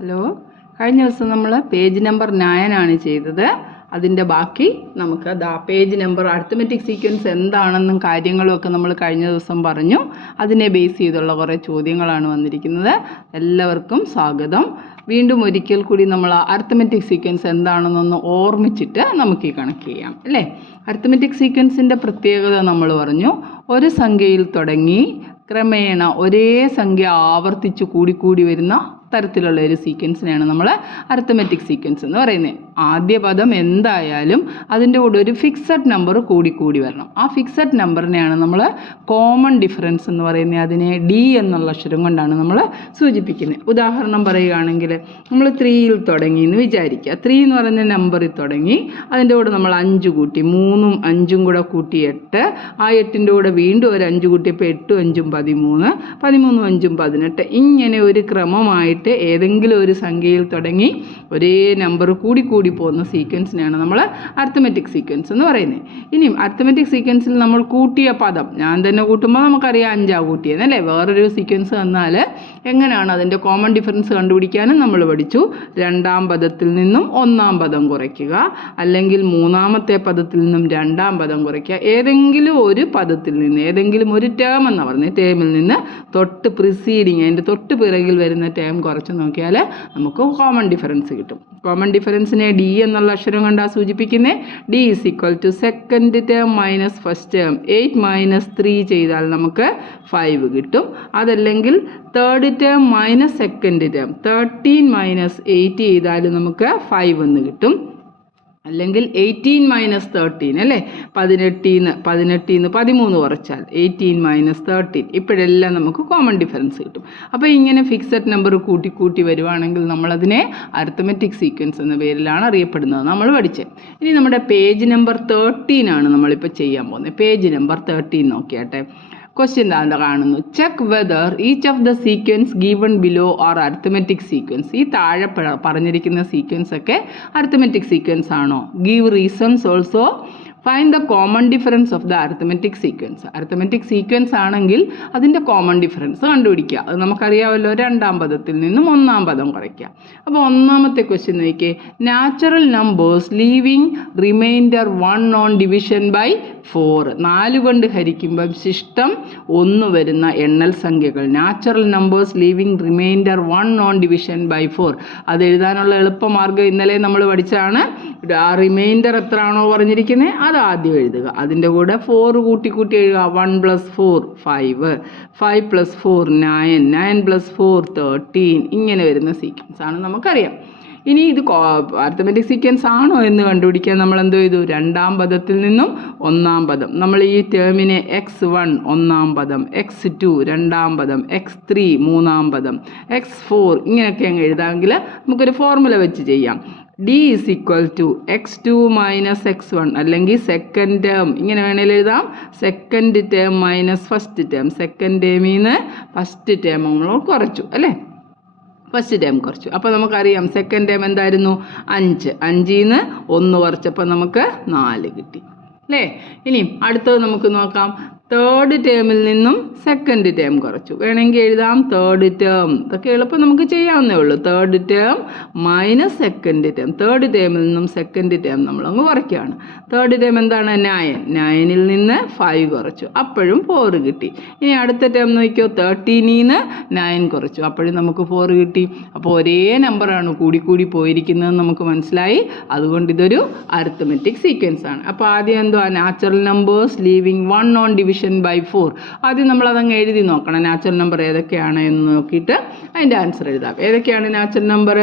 Hello, കഴിഞ്ഞ ദിവസം നമ്മൾ പേജ് നമ്പർ 9 ആണ് ചെയ്തത്. അതിൻ്റെ ബാക്കി നമുക്ക് പേജ് നമ്പർ അരിത്മെറ്റിക് സീക്വൻസ് എന്താണെന്നും കാര്യങ്ങളും ഒക്കെ നമ്മൾ കഴിഞ്ഞ ദിവസം പറഞ്ഞു. അതിനെ ബേസ് ചെയ്തുള്ള കുറേ ചോദ്യങ്ങളാണ് വന്നിരിക്കുന്നത്. എല്ലാവർക്കും സ്വാഗതം. വീണ്ടും ഒരിക്കൽ കൂടി നമ്മൾ അരിത്മെറ്റിക് സീക്വൻസ് എന്താണെന്നൊന്ന് ഓർമ്മിച്ചിട്ട് നമുക്ക് ഈ കണക്ക് ചെയ്യാം അല്ലേ. അരിത്മെറ്റിക് സീക്വൻസിൻ്റെ പ്രത്യേകത നമ്മൾ പറഞ്ഞു. ഒരു സംഖ്യയിൽ തുടങ്ങി ക്രമേണ ഒരേ സംഖ്യ ആവർത്തിച്ച് കൂടിക്കൂടി വരുന്ന തരത്തിലുള്ള ഒരു സീക്വൻസിനെയാണ് നമ്മൾ അരിത്മെറ്റിക് സീക്വൻസ് എന്ന് പറയുന്നത്. ആദ്യ പദം എന്തായാലും അതിൻ്റെ കൂടെ ഒരു ഫിക്സഡ് നമ്പർ കൂടിക്കൂടി വരണം. ആ ഫിക്സഡ് നമ്പറിനെയാണ് നമ്മൾ കോമൺ ഡിഫറൻസ് എന്ന് പറയുന്നത്. അതിനെ ഡി എന്നുള്ള അക്ഷരം കൊണ്ടാണ് നമ്മൾ സൂചിപ്പിക്കുന്നത്. ഉദാഹരണം പറയുകയാണെങ്കിൽ നമ്മൾ 3യിൽ തുടങ്ങി എന്ന് വിചാരിക്കുക. 3 എന്ന് പറയുന്ന നമ്പറിൽ തുടങ്ങി അതിൻ്റെ കൂടെ നമ്മൾ 5 കൂട്ടി, 3ഉം 5ഉം കൂടെ കൂട്ടി 8. ആ 8ൻ്റെ കൂടെ വീണ്ടും ഒരു 5 കൂട്ടിയപ്പോൾ 8ഉം 5ഉം 13, 13ഉം 5ഉം 18. ഇങ്ങനെ ഒരു ക്രമമായിട്ട് ഏതെങ്കിലും ഒരു സംഖ്യയിൽ തുടങ്ങി ഒരേ നമ്പർ കൂടി പോകുന്ന സീക്വൻസിനെയാണ് നമ്മൾ അരിത്മെറ്റിക് സീക്വൻസ് എന്ന് പറയുന്നത്. ഇനിയും അരിത്മെറ്റിക് സീക്വൻസിൽ നമ്മൾ കൂട്ടിയ പദം ഞാൻ തന്നെ കൂട്ടുമ്പോൾ നമുക്കറിയാം 5 കൂട്ടിയെന്നല്ലേ. വേറൊരു സീക്വൻസ് വന്നാൽ എങ്ങനെയാണ് അതിൻ്റെ കോമൺ ഡിഫറൻസ് കണ്ടുപിടിക്കാനും നമ്മൾ പഠിച്ചു. രണ്ടാം പദത്തിൽ നിന്നും ഒന്നാം പദം കുറയ്ക്കുക, അല്ലെങ്കിൽ മൂന്നാമത്തെ പദത്തിൽ നിന്നും രണ്ടാം പദം കുറയ്ക്കുക. ഏതെങ്കിലും ഒരു പദത്തിൽ നിന്ന്, ഏതെങ്കിലും ഒരു ടേം എന്ന് പറഞ്ഞ ടേമിൽ നിന്ന് തൊട്ട് പ്രിസീഡിങ്, അതിൻ്റെ തൊട്ട് പിറകിൽ വരുന്ന ടേം കുറച്ച് നോക്കിയാൽ നമുക്ക് കോമൺ ഡിഫറൻസ് കിട്ടും. കോമൺ ഡിഫറൻസിനെ ഡി എന്നുള്ള അക്ഷരം കൊണ്ടാണ് സൂചിപ്പിക്കുന്നത്. D is equal to second term minus first term. 8 minus 3 ചെയ്താൽ നമുക്ക് 5 കിട്ടും. അതല്ലെങ്കിൽ third term minus second term 13 minus 8 ചെയ്താൽ നമുക്ക് 5 എന്ന് കിട്ടും. അല്ലെങ്കിൽ 18 മൈനസ് 13 അല്ലേ. 18 നിന്ന് 13 കുറച്ചാൽ 18 മൈനസ് 13. ഇപ്പോഴെല്ലാം നമുക്ക് കോമൺ ഡിഫറൻസ് കിട്ടും. അപ്പോൾ ഇങ്ങനെ ഫിക്സഡ് നമ്പർ കൂട്ടി വരുവാണെങ്കിൽ നമ്മളതിനെ അരിത്മെറ്റിക് സീക്വൻസ് എന്ന പേരിലാണ് അറിയപ്പെടുന്നത്. നമ്മൾ പഠിച്ചത്. ഇനി നമ്മുടെ പേജ് നമ്പർ 13 ആണ് നമ്മളിപ്പോൾ ചെയ്യാൻ പോകുന്നത്. Page number 13 നോക്കിയാട്ടെ. ക്വസ്റ്റ്യൻ എന്താ കാണുന്നു. Check whether each of the sequence given below are arithmetic sequence. ഈ താഴെ പറഞ്ഞിരിക്കുന്ന സീക്വൻസ് ഒക്കെ അരിത്മെറ്റിക് സീക്വൻസ് ആണോ? Give reasons also. Find the common difference of the arithmetic sequence. Arithmetic sequence ആണെങ്കിൽ അതിൻ്റെ കോമൺ ഡിഫറൻസ് കണ്ടുപിടിക്കുക. അത് നമുക്കറിയാമല്ലോ. രണ്ടാം പദത്തിൽ നിന്നും ഒന്നാം പദം കുറയ്ക്കുക. അപ്പോൾ ഒന്നാമത്തെ ക്വസ്റ്റ്യൻ നോക്കിയേ. Natural numbers leaving remainder 1 on division by 4. 4 കൊണ്ട് ഹരിക്കുമ്പം ശിഷ്ടം 1 വരുന്ന എണ്ണൽ സംഖ്യകൾ. Natural numbers leaving remainder 1 on division by 4. അത് എഴുതാനുള്ള എളുപ്പമാർഗ്ഗം ഇന്നലെ നമ്മൾ പഠിച്ചതാണ്. ആ റിമൈൻഡർ എത്ര ആണോ പറഞ്ഞിരിക്കുന്നത് അത് ആദ്യം എഴുതുക. അതിൻ്റെ കൂടെ 4 കൂട്ടി എഴുതുക. 1 + 4 5, 5 + 4 9, 9 + 4 13. ഇങ്ങനെ വരുന്ന സീക്വൻസ് ആണ് നമുക്കറിയാം. ഇനി ഇത് അരിത്മെറ്റിക് സീക്വൻസ് ആണോ എന്ന് കണ്ടുപിടിക്കാൻ നമ്മൾ എന്തോ ചെയ്തു. രണ്ടാം പദത്തിൽ നിന്നും ഒന്നാം പദം. നമ്മൾ ഈ ടേമിനെ x1 ഒന്നാം പദം, x2 രണ്ടാം പദം, x3 മൂന്നാം പദം, x4 ഇങ്ങനെയൊക്കെ അങ്ങ് എഴുതാമെങ്കിൽ നമുക്കൊരു ഫോർമുല വെച്ച് ചെയ്യാം. d is equal to x2 minus x1, അല്ലെങ്കിൽ സെക്കൻഡ് ടേം ഇങ്ങനെ വേണേൽ എഴുതാം. Second term minus first term. സെക്കൻഡ് ടേമിൽ നിന്ന് ഫസ്റ്റ് ടേം നമ്മൾ കുറച്ചു അല്ലേ. ഫസ്റ്റ് ടേം കുറച്ചു. അപ്പോൾ നമുക്കറിയാം സെക്കൻഡ് ടേം എന്തായിരുന്നു? 5. 5ൽ നിന്ന് 1 കുറച്ചപ്പോൾ നമുക്ക് 4 കിട്ടി അല്ലേ. ഇനിയും അടുത്തത് നമുക്ക് നോക്കാം. തേർഡ് ടേമിൽ നിന്നും സെക്കൻഡ് ടേം കുറച്ചു. വേണമെങ്കിൽ എഴുതാം തേർഡ് ടേം. ഇതൊക്കെ എളുപ്പം നമുക്ക് ചെയ്യാവുന്നേ ഉള്ളൂ. Third term minus second term. Third ടേമിൽ നിന്നും സെക്കൻഡ് ടേം നമ്മളങ്ങ് കുറയ്ക്കുകയാണ്. തേർഡ് ടേം എന്താണ്? 9. 9ൽ നിന്ന് 5 കുറച്ചു. അപ്പോഴും 4 കിട്ടി. ഇനി അടുത്ത ടേം നോക്കിയോ. 13ൽ നിന്ന് 9 കുറച്ചു. അപ്പോഴും നമുക്ക് 4 കിട്ടി. അപ്പോൾ ഒരേ നമ്പറാണ് കൂടി പോയിരിക്കുന്നതെന്ന് നമുക്ക് മനസ്സിലായി. അതുകൊണ്ട് ഇതൊരു അരിത്മെറ്റിക് സീക്വൻസ് ആണ്. അപ്പോൾ ആദ്യം എന്തുവാ? Natural numbers leaving 1 on division by 4. ആദ്യം നമ്മൾ അതങ്ങ് എഴുതി നോക്കണം. നാച്ചുറൽ നമ്പർ ഏതൊക്കെയാണ് എന്ന് നോക്കിയിട്ട് അതിൻ്റെ ആൻസർ എഴുതാം. ഏതൊക്കെയാണ് നാച്ചുറൽ നമ്പർ?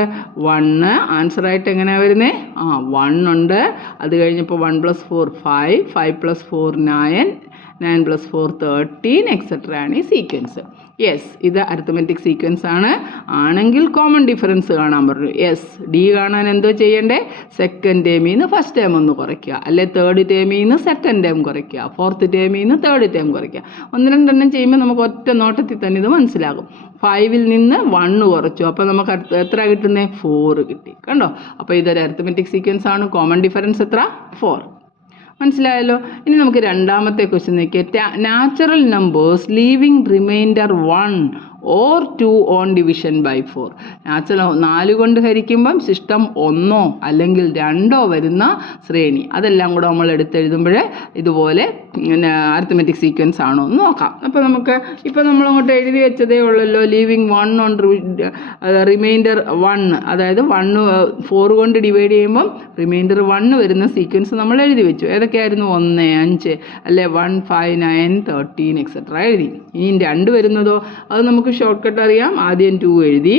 1 ആൻസറായിട്ട് എങ്ങനെയാണ് വരുന്നത്? 1 ഉണ്ട്. അത് കഴിഞ്ഞപ്പോൾ 1 + 4 5, 5 + 4 9, 9 + 4 13 എക്സെട്ര ആണ് ഈ സീക്വൻസ്. യെസ്, ഇത് അരിത്മെറ്റിക് സീക്വൻസ് ആണ്. ആണെങ്കിൽ കോമൺ ഡിഫറൻസ് കാണാൻ പറഞ്ഞു. യെസ്, ഡി കാണാൻ എന്തോ ചെയ്യണ്ടേ? സെക്കൻഡ് ടേമിൽ നിന്ന് ഫസ്റ്റ് ടേം ഒന്ന് കുറയ്ക്കുക, അല്ലെ തേർഡ് ടേമിൽ നിന്ന് സെക്കൻഡ് ടേം കുറയ്ക്കുക, ഫോർത്ത് ടേമിൽ നിന്ന് തേർഡ് ടേം കുറയ്ക്കുക. 1-2 ചെയ്യുമ്പോൾ നമുക്ക് ഒറ്റ നോട്ടത്തിൽ തന്നെ ഇത് മനസ്സിലാകും. 5ൽ നിന്ന് 1 കുറച്ചു. അപ്പോൾ നമുക്ക് എത്ര കിട്ടുന്നത്? 4 കിട്ടി. കണ്ടോ? അപ്പോൾ ഇതൊരു അരിത്മെറ്റിക് സീക്വൻസ് ആണ്. കോമൺ ഡിഫറൻസ് എത്ര? 4. മനസ്സിലായല്ലോ. ഇനി നമുക്ക് രണ്ടാമത്തെ ക്വസ്റ്റ്യൻ നോക്കിയാൽ. Natural numbers leaving remainder 1 or 2 on division by 4. Natural 4 കൊണ്ട് ഹരിക്കുമ്പം ശിഷ്ടം 1 അല്ലെങ്കിൽ 2 വരുന്ന ശ്രേണി. അതെല്ലാം കൂടെ നമ്മൾ എടുത്തെഴുതുമ്പോൾ ഇതുപോലെ അരിത്തമെറ്റിക് സീക്വൻസ് ആണോ എന്ന് നോക്കാം. അപ്പോൾ നമുക്ക് ഇപ്പോൾ നമ്മളങ്ങോട്ട് എഴുതി വെച്ചതേ ഉള്ളല്ലോ, ലീവിങ് 1 ഓൺ റിമൈൻഡർ 1, അതായത് 1 4 കൊണ്ട് ഡിവൈഡ് ചെയ്യുമ്പം റിമൈൻഡർ 1 വരുന്ന സീക്വൻസ് നമ്മൾ എഴുതി വെച്ചു. ഏതൊക്കെയായിരുന്നു? 1, 5 അല്ലെ, 1, 5, 9, 13 എക്സെട്ര എഴുതി. ഇനി 2 വരുന്നതോ അത് നമുക്ക് ഷോർട്ട് കട്ട് അറിയാം. ആദ്യം 2 എഴുതി,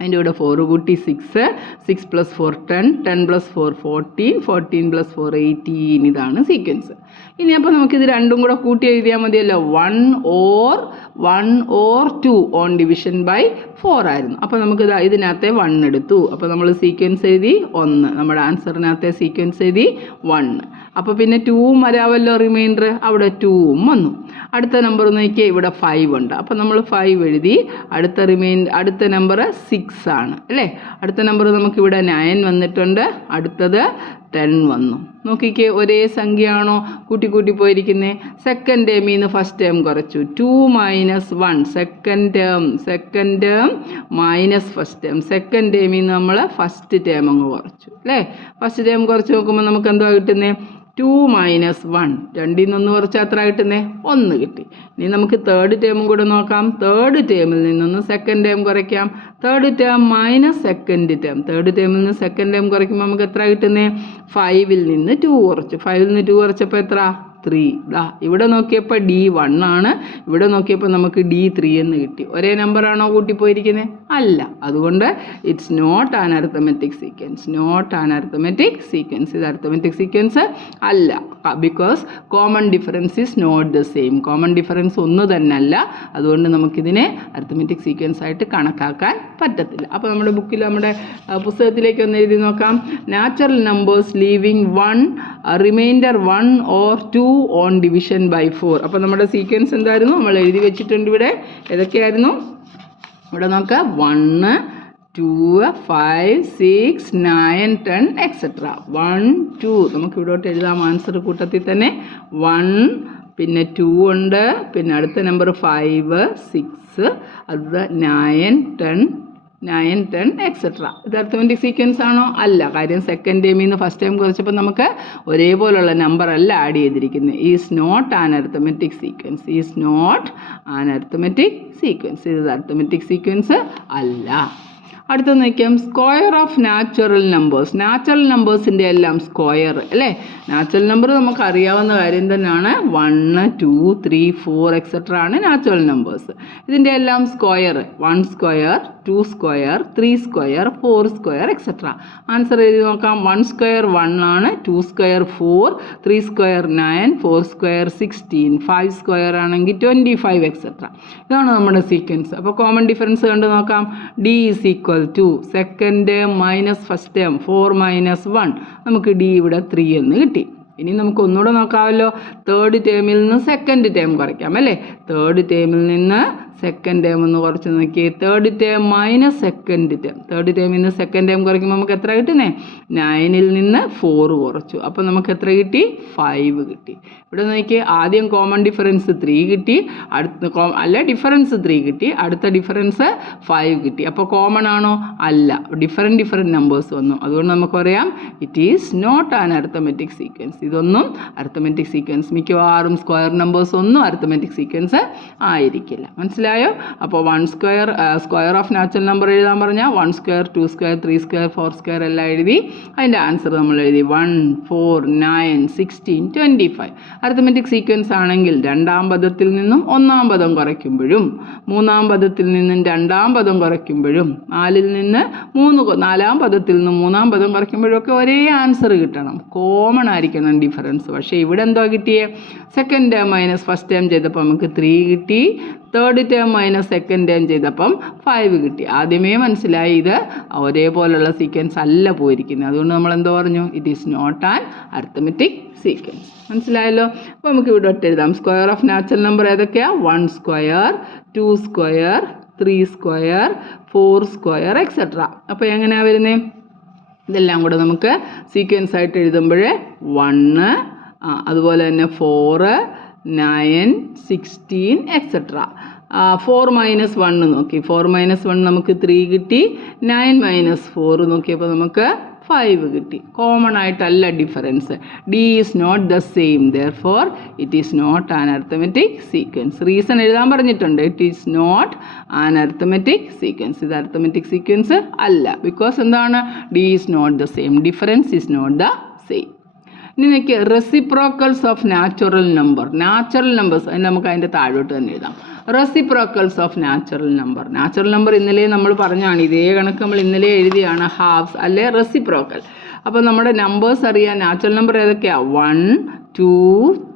അതിൻ്റെ കൂടെ 4 കൂട്ടി 6, 6 + 4 10, 10 + 4 14, 14 + 4 18. ഇതാണ് സീക്വൻസ്. ഇനി അപ്പോൾ നമുക്കിത് രണ്ടും കൂടെ കൂട്ടി എഴുതിയാൽ മതിയല്ലോ. 1 or 2 ഓൺ ഡിവിഷൻ ബൈ 4 ആയിരുന്നു. അപ്പോൾ നമുക്ക് ഇതിനകത്തെ 1 എടുത്തു. അപ്പോൾ നമ്മൾ സീക്വൻസ് എഴുതി 1, നമ്മുടെ ആൻസറിനകത്തെ സീക്വൻസ് എഴുതി 1. അപ്പോൾ പിന്നെ 2ഉം വരാമല്ലോ റിമൈൻഡർ, അവിടെ 2ഉം വന്നു. അടുത്ത നമ്പർ നോക്കിയാൽ ഇവിടെ 5 ഉണ്ട്. അപ്പോൾ നമ്മൾ 5 എഴുതി. അടുത്ത നമ്പർ 6 ആണ് അല്ലേ. അടുത്ത നമ്പർ നമുക്കിവിടെ 9 വന്നിട്ടുണ്ട്. അടുത്തത് 10 വന്നു. നോക്കിക്കേ, ഒരേ സംഖ്യയാണോ കൂട്ടി കൂട്ടി പോയിരിക്കുന്നത്? സെക്കൻഡ് ടേമിൽ നിന്ന് ഫസ്റ്റ് ടേം കുറച്ചു. 2 - 1 second term minus first term. സെക്കൻഡ് ടേമിൽ നിന്ന് നമ്മൾ ഫസ്റ്റ് ടേം അങ്ങ് കുറച്ചു അല്ലേ. ഫസ്റ്റ് ടേം കുറച്ച് നോക്കുമ്പോൾ നമുക്ക് എന്താ കിട്ടുന്നത്? 2 - 1. 2ൽ നിന്ന് കുറച്ച് എത്ര കിട്ടുന്നത്? 1 കിട്ടി. ഇനി നമുക്ക് തേർഡ് ടേമും കൂടെ നോക്കാം. തേർഡ് ടേമിൽ നിന്നൊന്ന് സെക്കൻഡ് ടേം കുറയ്ക്കാം. Third term minus second term. Third ടേമിൽ നിന്ന് സെക്കൻഡ് ടേം കുറയ്ക്കുമ്പോൾ നമുക്ക് എത്ര കിട്ടുന്നത്? 5ൽ നിന്ന് 2 കുറച്ചു. 5ൽ നിന്ന് 2 കുറച്ചപ്പോൾ എത്ര? 3. ഇവിടെ നോക്കിയപ്പോൾ D1 ആണ്, ഇവിടെ നോക്കിയപ്പോൾ നമുക്ക് D3 എന്ന് കിട്ടി. ഒരേ നമ്പറാണോ കൂട്ടിപ്പോയിരിക്കുന്നത്? അല്ല. അതുകൊണ്ട് it's not an arithmetic sequence. ഇത് അരിത്തമെറ്റിക് സീക്വൻസ് അല്ല. Because common difference is not the same. Common difference ഒന്ന് തന്നെ അല്ല. അതുകൊണ്ട് നമുക്കിതിനെ അരിത്തമെറ്റിക് സീക്വൻസ് ആയിട്ട് കണക്കാക്കാൻ പറ്റത്തില്ല. അപ്പോൾ നമ്മുടെ ബുക്കിൽ, നമ്മുടെ പുസ്തകത്തിലേക്ക് ഒന്ന് എഴുതി നോക്കാം. Natural numbers leaving 1 remainder 1 or 2 on division by 4. അപ്പോൾ നമ്മുടെ സീക്വൻസ് എന്തായിരുന്നു? നമ്മൾ എഴുതി വെച്ചിട്ടുണ്ട് ഇവിടെ. ഏതൊക്കെയായിരുന്നു? ഇവിടെ നോക്കാം. 1, 2, 5, 6, 9, 10 എക്സെട്ര. 1, 2 നമുക്ക് ഇവിടോട്ട് എഴുതാം ആൻസർ കൂട്ടത്തിൽ തന്നെ. 1, പിന്നെ 2 ഉണ്ട്, പിന്നെ അടുത്ത നമ്പർ 5, 6, അത് 9, 10 എക്സെട്ര. ഇത് അരിത്തമെറ്റിക് സീക്വൻസ് ആണോ? അല്ല. കാര്യം സെക്കൻഡ് ടേമിൽ നിന്ന് ഫസ്റ്റ് ടൈം കുറച്ചപ്പോൾ നമുക്ക് ഒരേപോലുള്ള നമ്പർ അല്ല ആഡ് ചെയ്തിരിക്കുന്നത്. Is not an arithmetic sequence. ഇത് അരിത്തമെറ്റിക് സീക്വൻസ് അല്ല. അടുത്ത നോക്കിയാൽ square of natural numbers. Natural നമ്പേഴ്സിൻ്റെ എല്ലാം സ്ക്വയർ അല്ലേ. നാച്ചുറൽ നമ്പർ നമുക്ക് അറിയാവുന്ന കാര്യം തന്നെയാണ്. 1, 2, 3, 4 എക്സെട്ര ആണ് നാച്ചുറൽ നമ്പേഴ്സ്. ഇതിൻ്റെ എല്ലാം square 1 square, 2 square, 3 square, 4 square etcetera. Answer എഴുതി നോക്കാം. 1 സ്ക്വയർ 1 ആണ്, 2 സ്ക്വയർ 4, 3 സ്ക്വയർ 9, 4 സ്ക്വയർ 16, 5 സ്ക്വയർ ആണെങ്കിൽ 25 എക്സെട്ര. ഇതാണ് നമ്മുടെ സീക്വൻസ്. അപ്പോൾ കോമൺ ഡിഫറൻസ് കണ്ട് നോക്കാം. D = second term minus first term 4 - 1. നമുക്ക് D ഇവിടെ 3 എന്ന് കിട്ടി. ഇനി നമുക്ക് ഒന്നുകൂടെ നോക്കാമല്ലോ. തേർഡ് ടേമിൽ നിന്ന് സെക്കൻഡ് ടേം കുറയ്ക്കാം അല്ലേ. തേർഡ് ടേമിൽ നിന്ന് സെക്കൻഡ് ടേം ഒന്ന് കുറച്ച് നോക്കി. Third term minus second term. Third ടേമിൽ നിന്ന് സെക്കൻഡ് ടേം കുറയ്ക്കുമ്പോൾ നമുക്ക് എത്ര കിട്ടുന്നേ? 9ൽ നിന്ന് 4 കുറച്ചു. അപ്പോൾ നമുക്ക് എത്ര കിട്ടി? 5 കിട്ടി. ഇവിടെ നോക്കി, ആദ്യം കോമൺ ഡിഫറൻസ് 3 കിട്ടി, ഡിഫറൻസ് 3 കിട്ടി, അടുത്ത ഡിഫറൻസ് 5 കിട്ടി. അപ്പോൾ കോമൺ ആണോ? അല്ല. ഡിഫറെൻറ്റ് നമ്പേഴ്സ് വന്നു. അതുകൊണ്ട് നമുക്ക് പറയാം it is not an arithmetic sequence. ഇതൊന്നും അരിത്തമെറ്റിക് സീക്വൻസ്, മിക്കവാറും സ്ക്വയർ നമ്പേഴ്സ് ഒന്നും അരിത്തമെറ്റിക് സീക്വൻസ് ആയിരിക്കില്ല. മനസ്സിലായോ? അപ്പോൾ 1 സ്ക്വയർ ഓഫ് നാച്ചുറൽ നമ്പർ എഴുതാൻ പറഞ്ഞാൽ 1 സ്ക്വയർ, 2 സ്ക്വയർ, 3 സ്ക്വയർ, 4 സ്ക്വയർ എല്ലാം എഴുതി. അതിൻ്റെ ആൻസർ നമ്മൾ എഴുതി 1, 4, 9, 16, 25. അരിത്തമെറ്റിക് സീക്വൻസ് ആണെങ്കിൽ രണ്ടാം പദത്തിൽ നിന്നും ഒന്നാം പദം കുറയ്ക്കുമ്പോഴും, മൂന്നാം പദത്തിൽ നിന്നും രണ്ടാം പദം കുറയ്ക്കുമ്പോഴും, നാലാം പദത്തിൽ നിന്നും മൂന്നാം പദം കുറയ്ക്കുമ്പോഴും ഒക്കെ ഒരേ ആൻസർ കിട്ടണം. കോമൺ ആയിരിക്കണം ഡിഫറൻസ്. പക്ഷേ ഇവിടെ എന്തോ കിട്ടിയേ? Second term minus first term ചെയ്തപ്പോൾ നമുക്ക് 3 കിട്ടി. Third term minus second term ചെയ്തപ്പം 5 കിട്ടി. ആദ്യമേ മനസ്സിലായി ഇത് ഒരേപോലുള്ള സീക്വൻസ് അല്ല പോയിരിക്കുന്നത്. അതുകൊണ്ട് നമ്മൾ എന്തോ പറഞ്ഞു? It is not an arithmetic sequence. മനസ്സിലായല്ലോ? അപ്പോൾ നമുക്ക് ഇവിടെ എഴുതാം. സ്ക്വയർ ഓഫ് നാച്ചുറൽ നമ്പർ ഏതൊക്കെയാണ്? 1 square, 2 square, 3 square, 4 square etcetera. അപ്പോൾ എങ്ങനെയാണ് വരുന്നത്? ഇതെല്ലാം കൂടെ നമുക്ക് സീക്വൻസ് ആയിട്ട് എഴുതുമ്പോൾ 1, അതുപോലെ തന്നെ 4, 9, 16 എക്സെട്ര. 4 മൈനസ് 1 നോക്കി, 4 മൈനസ് 1 നമുക്ക് 3 കിട്ടി. 9 മൈനസ് 4 നോക്കിയപ്പോൾ നമുക്ക് 5 കിട്ടി. കോമൺ ആയിട്ടല്ല difference. D is not the same, therefore it is not an arithmetic sequence. Reason എഴുതാൻ പറഞ്ഞിട്ടുണ്ട്. It is not an arithmetic sequence. ഇത് അരിത്തമെറ്റിക് സീക്വൻസ് അല്ല. ബിക്കോസ് എന്താണ്? D is not the same, difference is not the same. ഇനി നോക്കിയാൽ reciprocals of natural number. Natural numbers അതിന് നമുക്ക് അതിൻ്റെ താഴോട്ട് തന്നെ എഴുതാം. Reciprocals of natural number. Natural number ഇന്നലെ നമ്മൾ പറഞ്ഞാണ്, ഇതേ കണക്ക് നമ്മൾ ഇന്നലെ എഴുതിയാണ്, ഹാഫ്സ് അല്ലെ റെസിപ്രോക്കൽ. അപ്പോൾ നമ്മുടെ നമ്പേഴ്സ് അറിയാൻ നാച്ചുറൽ നമ്പർ ഏതൊക്കെയാണ്? 1, 2,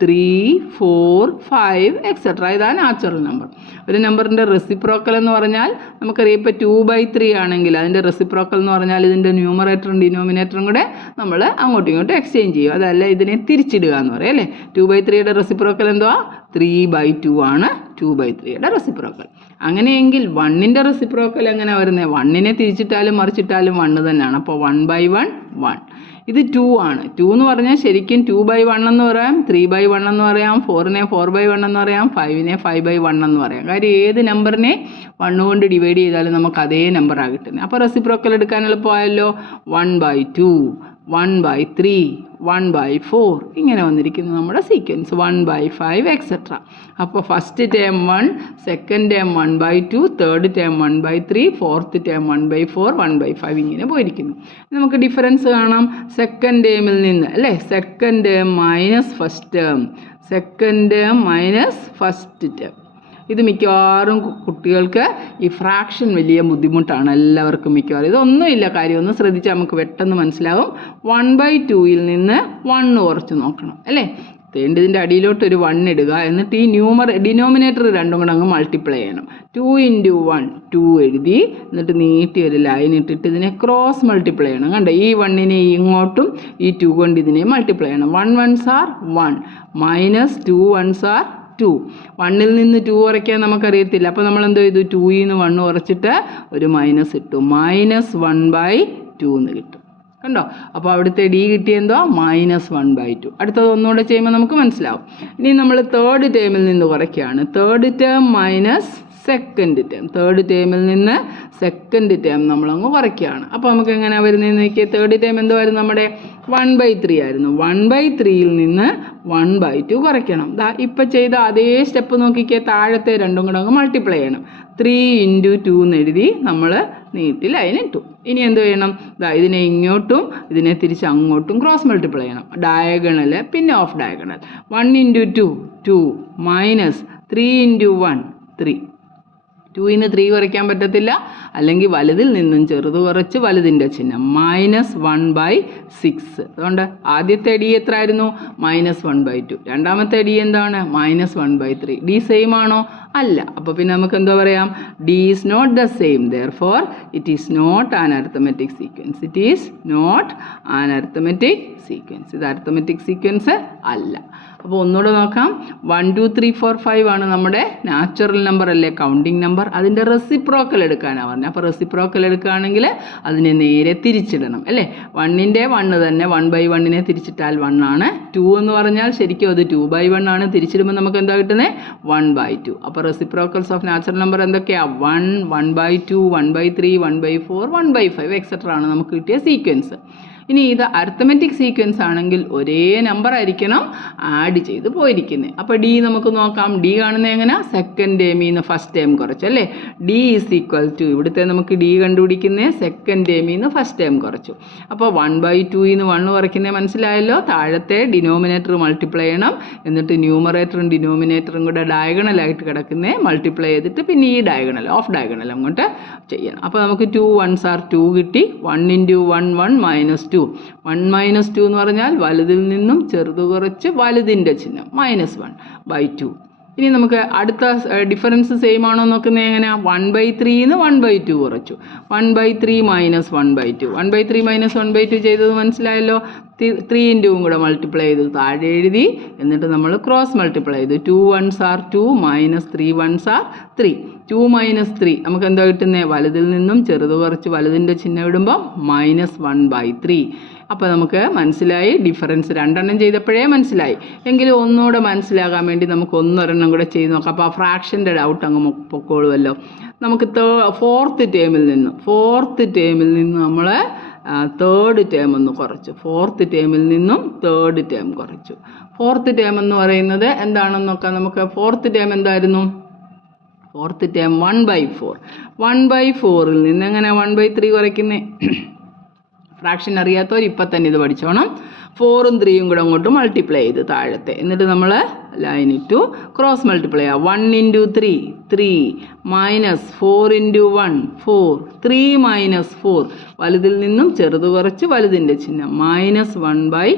3, 4, 5 എക്സെട്ര. ഇതാണ് നാച്ചുറൽ നമ്പർ. ഒരു നമ്പറിൻ്റെ റെസിപ്രോക്കൽ എന്ന് പറഞ്ഞാൽ നമുക്കറിയാം, ഇപ്പോൾ 2/3 ആണെങ്കിൽ അതിൻ്റെ റെസിപ്രോക്കൽ എന്ന് പറഞ്ഞാൽ ഇതിൻ്റെ ന്യൂമറേറ്ററും ഡിനോമിനേറ്ററും കൂടെ നമ്മൾ അങ്ങോട്ടും ഇങ്ങോട്ടും എക്സ്ചേഞ്ച് ചെയ്യും. അതല്ല ഇതിനെ തിരിച്ചിടുക എന്ന് പറയും അല്ലേ. 2/3യുടെ റെസിപ്രോക്കൽ എന്തുവാ? 3/2 ആണ് 2/3യുടെ റെസിപ്രോക്കൽ. അങ്ങനെയെങ്കിൽ 1ൻ്റെ റെസിപ്രോക്കൽ എങ്ങനെ വരുന്നത്? 1നെ തിരിച്ചിട്ടാലും മറിച്ചിട്ടാലും 1 തന്നെയാണ്. അപ്പോൾ 1/1 1. ഇത് 2 ആണ്. 2 എന്ന് പറഞ്ഞാൽ ശരിക്കും 2/1 എന്ന് പറയാം, 3/1 എന്ന് പറയാം, 4നെ 4/1 എന്ന് പറയാം, 5നെ 5/1 എന്ന് പറയാം. കാര്യം ഏത് നമ്പറിനെ 1 കൊണ്ട് ഡിവൈഡ് ചെയ്താലും നമുക്ക് അതേ നമ്പറാണ് കിട്ടുന്നത്. അപ്പോൾ റെസിപ്രോക്കൽ എടുക്കാൻ എളുപ്പമായല്ലോ. 1/2, 1/3, 1/4 ഇങ്ങനെ വന്നിരിക്കുന്നു നമ്മുടെ സീക്വൻസ്. 1/5 എക്സെട്ര. അപ്പോൾ first term 1, second term 1/2, third term 1/3, fourth term 1/4, 1/5 ഇങ്ങനെ പോയിരിക്കുന്നു. നമുക്ക് ഡിഫറൻസ് കാണാം. സെക്കൻഡ് ടേമിൽ നിന്ന് അല്ലേ, second term minus first term, second term minus first term. ഇത് മിക്കവാറും കുട്ടികൾക്ക് ഈ ഫ്രാക്ഷൻ വലിയ ബുദ്ധിമുട്ടാണ് എല്ലാവർക്കും മിക്കവാറും. ഇതൊന്നുമില്ല, കാര്യം ഒന്ന് ശ്രദ്ധിച്ചാൽ നമുക്ക് പെട്ടെന്ന് മനസ്സിലാവും. 1/2ൽ നിന്ന് 1 കുറച്ച് നോക്കണം അല്ലേ. ഇതിൻ്റെ അടിയിലോട്ടൊരു 1 ഇടുക, എന്നിട്ട് ഈ ഡിനോമിനേറ്റർ രണ്ടും കൂടെ അങ്ങ് മൾട്ടിപ്ലൈ ചെയ്യണം. 2 × 1 2 എഴുതി, എന്നിട്ട് നീട്ടി ഒരു ലൈൻ ഇട്ടിട്ട് ഇതിനെ ക്രോസ് മൾട്ടിപ്ലൈ ചെയ്യണം. കണ്ടോ, ഈ 1നെ ഇങ്ങോട്ടും ഈ 2 കൊണ്ട് ഇതിനെ മൾട്ടിപ്ലൈ ചെയ്യണം. 1 1s are 1 minus 2 1s are 2. 1ൽ നിന്ന് 2 കുറയ്ക്കാൻ നമുക്കറിയത്തില്ല. അപ്പോൾ നമ്മൾ എന്തോ ചെയ്തു? 2ൽ നിന്ന് 1 കുറച്ചിട്ട് ഒരു മൈനസ് ഇട്ടു. -1/2 എന്ന് കിട്ടും. കണ്ടോ? അപ്പോൾ അവിടുത്തെ ഡി കിട്ടിയെന്തോ? -1/2. അടുത്തത് ഒന്നുകൂടെ ചെയ്യുമ്പോൾ നമുക്ക് മനസ്സിലാവും. ഇനി നമ്മൾ തേർഡ് ടേമിൽ നിന്ന് കുറയ്ക്കുകയാണ്. Third term minus second term. Third ടേമിൽ നിന്ന് സെക്കൻഡ് ടേം നമ്മളങ്ങ് കുറയ്ക്കുകയാണ്. അപ്പോൾ നമുക്ക് എങ്ങനെയാണ് വരുന്നതെന്ന് നോക്കിയാൽ, തേർഡ് ടേം എന്തുമായിരുന്നു? നമ്മുടെ 1/3 ആയിരുന്നു. 1/3ൽ നിന്ന് 1/2 കുറയ്ക്കണം. ഇപ്പം ചെയ്ത അതേ സ്റ്റെപ്പ് നോക്കിക്കേ, താഴത്തെ രണ്ടും കൂടെ അങ്ങ് മൾട്ടിപ്ലൈ ചെയ്യണം. 3 × 2 എന്ന് എഴുതി നമ്മൾ നീട്ടി ലൈൻ ഇട്ടു. ഇനി എന്ത് ചെയ്യണം? ഇതിനെ ഇങ്ങോട്ടും ഇതിനെ തിരിച്ച് അങ്ങോട്ടും ക്രോസ് മൾട്ടിപ്ലൈ ചെയ്യണം. ഡയഗണൽ പിന്നെ ഓഫ് ഡയഗണൽ. 1 × 2 2 മൈനസ് 3 × 1 3. 2ൽ നിന്ന് 3 കുറയ്ക്കാൻ പറ്റത്തില്ല, അല്ലെങ്കിൽ വലുതിൽ നിന്നും ചെറുത് കുറച്ച് വലുതിൻ്റെ ചിഹ്നം. -1/6. അതുകൊണ്ട് ആദ്യത്തെ ഡി എത്ര ആയിരുന്നു? -1/2. രണ്ടാമത്തെ ഡി എന്താണ്? -1/3. ഡി സെയിം ആണോ? അല്ല. അപ്പോൾ പിന്നെ നമുക്ക് എന്താ പറയാം? D is not the same, therefore it is not an arithmetic sequence. It is not an arithmetic sequence. ഇത് അരിത്തമെറ്റിക് സീക്വൻസ് അല്ല. അപ്പോൾ ഒന്നുകൂടെ നോക്കാം. 1 2 3 4 5 ആണ് നമ്മുടെ നാച്ചുറൽ നമ്പർ അല്ലേ, കൗണ്ടിങ് നമ്പർ. അതിൻ്റെ റെസിപ്രോക്കൽ എടുക്കാനാണ് പറഞ്ഞത്. അപ്പോൾ റെസിപ്രോക്കൽ എടുക്കുകയാണെങ്കിൽ അതിനെ നേരെ തിരിച്ചിടണം അല്ലേ. 1ൻ്റെ 1 തന്നെ 1/1നെ തിരിച്ചിട്ടാൽ 1 ആണ്. 2 എന്ന് പറഞ്ഞാൽ ശരിക്കും അത് 2/1 ആണ്. തിരിച്ചിടുമ്പോൾ നമുക്ക് എന്താ കിട്ടുന്നത്? 1/2. അപ്പോൾ റെസിപ്രോക്കൽസ് ഓഫ് നാച്ചുറൽ നമ്പർ എന്തൊക്കെയാണ്? 1 1/2 1/3 1/4 1/5 എക്സെട്ര ആണ് നമുക്ക് കിട്ടിയ സീക്വൻസ്. ഇനി ഇത് അരിത്തമെറ്റിക് സീക്വൻസ് ആണെങ്കിൽ ഒരേ നമ്പർ ആയിരിക്കണം ആഡ് ചെയ്ത് പോയിരിക്കുന്നത്. അപ്പോൾ ഡി നമുക്ക് നോക്കാം. ഡി കാണുന്നത് എങ്ങനെ? സെക്കൻഡ് ടേമിൽ നിന്ന് ഫസ്റ്റ് ടേം കുറച്ചല്ലേ. ഡി ഈസ് ഈക്വൽ ടു, ഇവിടുത്തെ നമുക്ക് ഡി കണ്ടുപിടിക്കുന്നത് സെക്കൻഡ് ടേമിൽ നിന്ന് ഫസ്റ്റ് ടേം കുറച്ചു. അപ്പോൾ 1/2ൽ നിന്ന് 1 കുറയ്ക്കുന്നത് മനസ്സിലായല്ലോ. താഴത്തെ ഡിനോമിനേറ്റർ മൾട്ടിപ്ലൈ ചെയ്യണം, എന്നിട്ട് ന്യൂമറേറ്ററും ഡിനോമിനേറ്ററും കൂടെ ഡയഗണലായിട്ട് കിടക്കുന്നത് മൾട്ടിപ്ലൈ ചെയ്തിട്ട് പിന്നെ ഈ ഡയഗണൽ ഓഫ് ഡയഗണൽ അങ്ങോട്ട് ചെയ്യണം. അപ്പോൾ നമുക്ക് 2 1s are 2 കിട്ടി. 1 × 1 1 -2. 1 - 2 എന്ന് പറഞ്ഞാൽ വലുതിൽ നിന്നും ചെറുത് കുറച്ച് വലുതിൻ്റെ ചിഹ്നം -1/2. ഇനി നമുക്ക് അടുത്ത ഡിഫറൻസ് സെയിം ആണോ നോക്കുന്നത് എങ്ങനെയാണ്? 1/3 നിന്ന് 1/2 കുറച്ചു. 1/3 - 1/2. 1/3 - 1/2 ചെയ്തത് മനസ്സിലായല്ലോ. 3 ഇൻറ്റും കൂടെ മൾട്ടിപ്ലൈ ചെയ്ത് താഴെ എഴുതി. എന്നിട്ട് നമ്മൾ ക്രോസ് മൾട്ടിപ്ലൈ ചെയ്തു. 2 1s are 2 minus 3 1s are 3. 2 minus 3 നമുക്ക് എന്താ കിട്ടുന്നത്? വലുതിൽ നിന്നും ചെറുത് കുറച്ച് വലുതിൻ്റെ ചിഹ്നം ഇടുമ്പോൾ -1/3. അപ്പോൾ നമുക്ക് മനസ്സിലായി ഡിഫറൻസ്. രണ്ടെണ്ണം ചെയ്തപ്പോഴേ മനസ്സിലായി. എങ്കിലും ഒന്നുകൂടെ മനസ്സിലാകാൻ വേണ്ടി നമുക്ക് ഒന്നൊരെണ്ണം കൂടെ ചെയ്ത് നോക്കാം. അപ്പോൾ ആ ഫ്രാക്ഷൻ്റെ ഡൗട്ട് അങ്ങ് പൊക്കോളുമല്ലോ. നമുക്ക് ഫോർത്ത് ടേമിൽ നിന്ന് നമ്മൾ തേർഡ് ടേം ഒന്ന് കുറച്ചു. ഫോർത്ത് ടേമിൽ നിന്നും തേർഡ് ടേം കുറച്ചു. ഫോർത്ത് ടേം എന്ന് പറയുന്നത് എന്താണെന്ന് നോക്കാം നമുക്ക്. ഫോർത്ത് ടേം എന്തായിരുന്നു? Fourth term 1/4. 1/4ൽ നിന്ന് എങ്ങനെ 1/3 കുറയ്ക്കുന്നത്? ഫ്രാക്ഷൻ അറിയാത്തവർ ഇപ്പം തന്നെ ഇത് പഠിച്ചോണം. 4ഉം 3ഉം കൂടെ അങ്ങോട്ട് മൾട്ടിപ്ലൈ ചെയ്ത് താഴത്തെ. എന്നിട്ട് നമ്മൾ ലൈൻ ഇട്ടു ക്രോസ് മൾട്ടിപ്ലൈ ചെയ്യാം. 1 × 3 3 മൈനസ് 4 × 1 4 3 - 4 വലുതിൽ നിന്നും ചെറുത് കുറച്ച് വലുതിൻ്റെ ചിഹ്നം -1/12.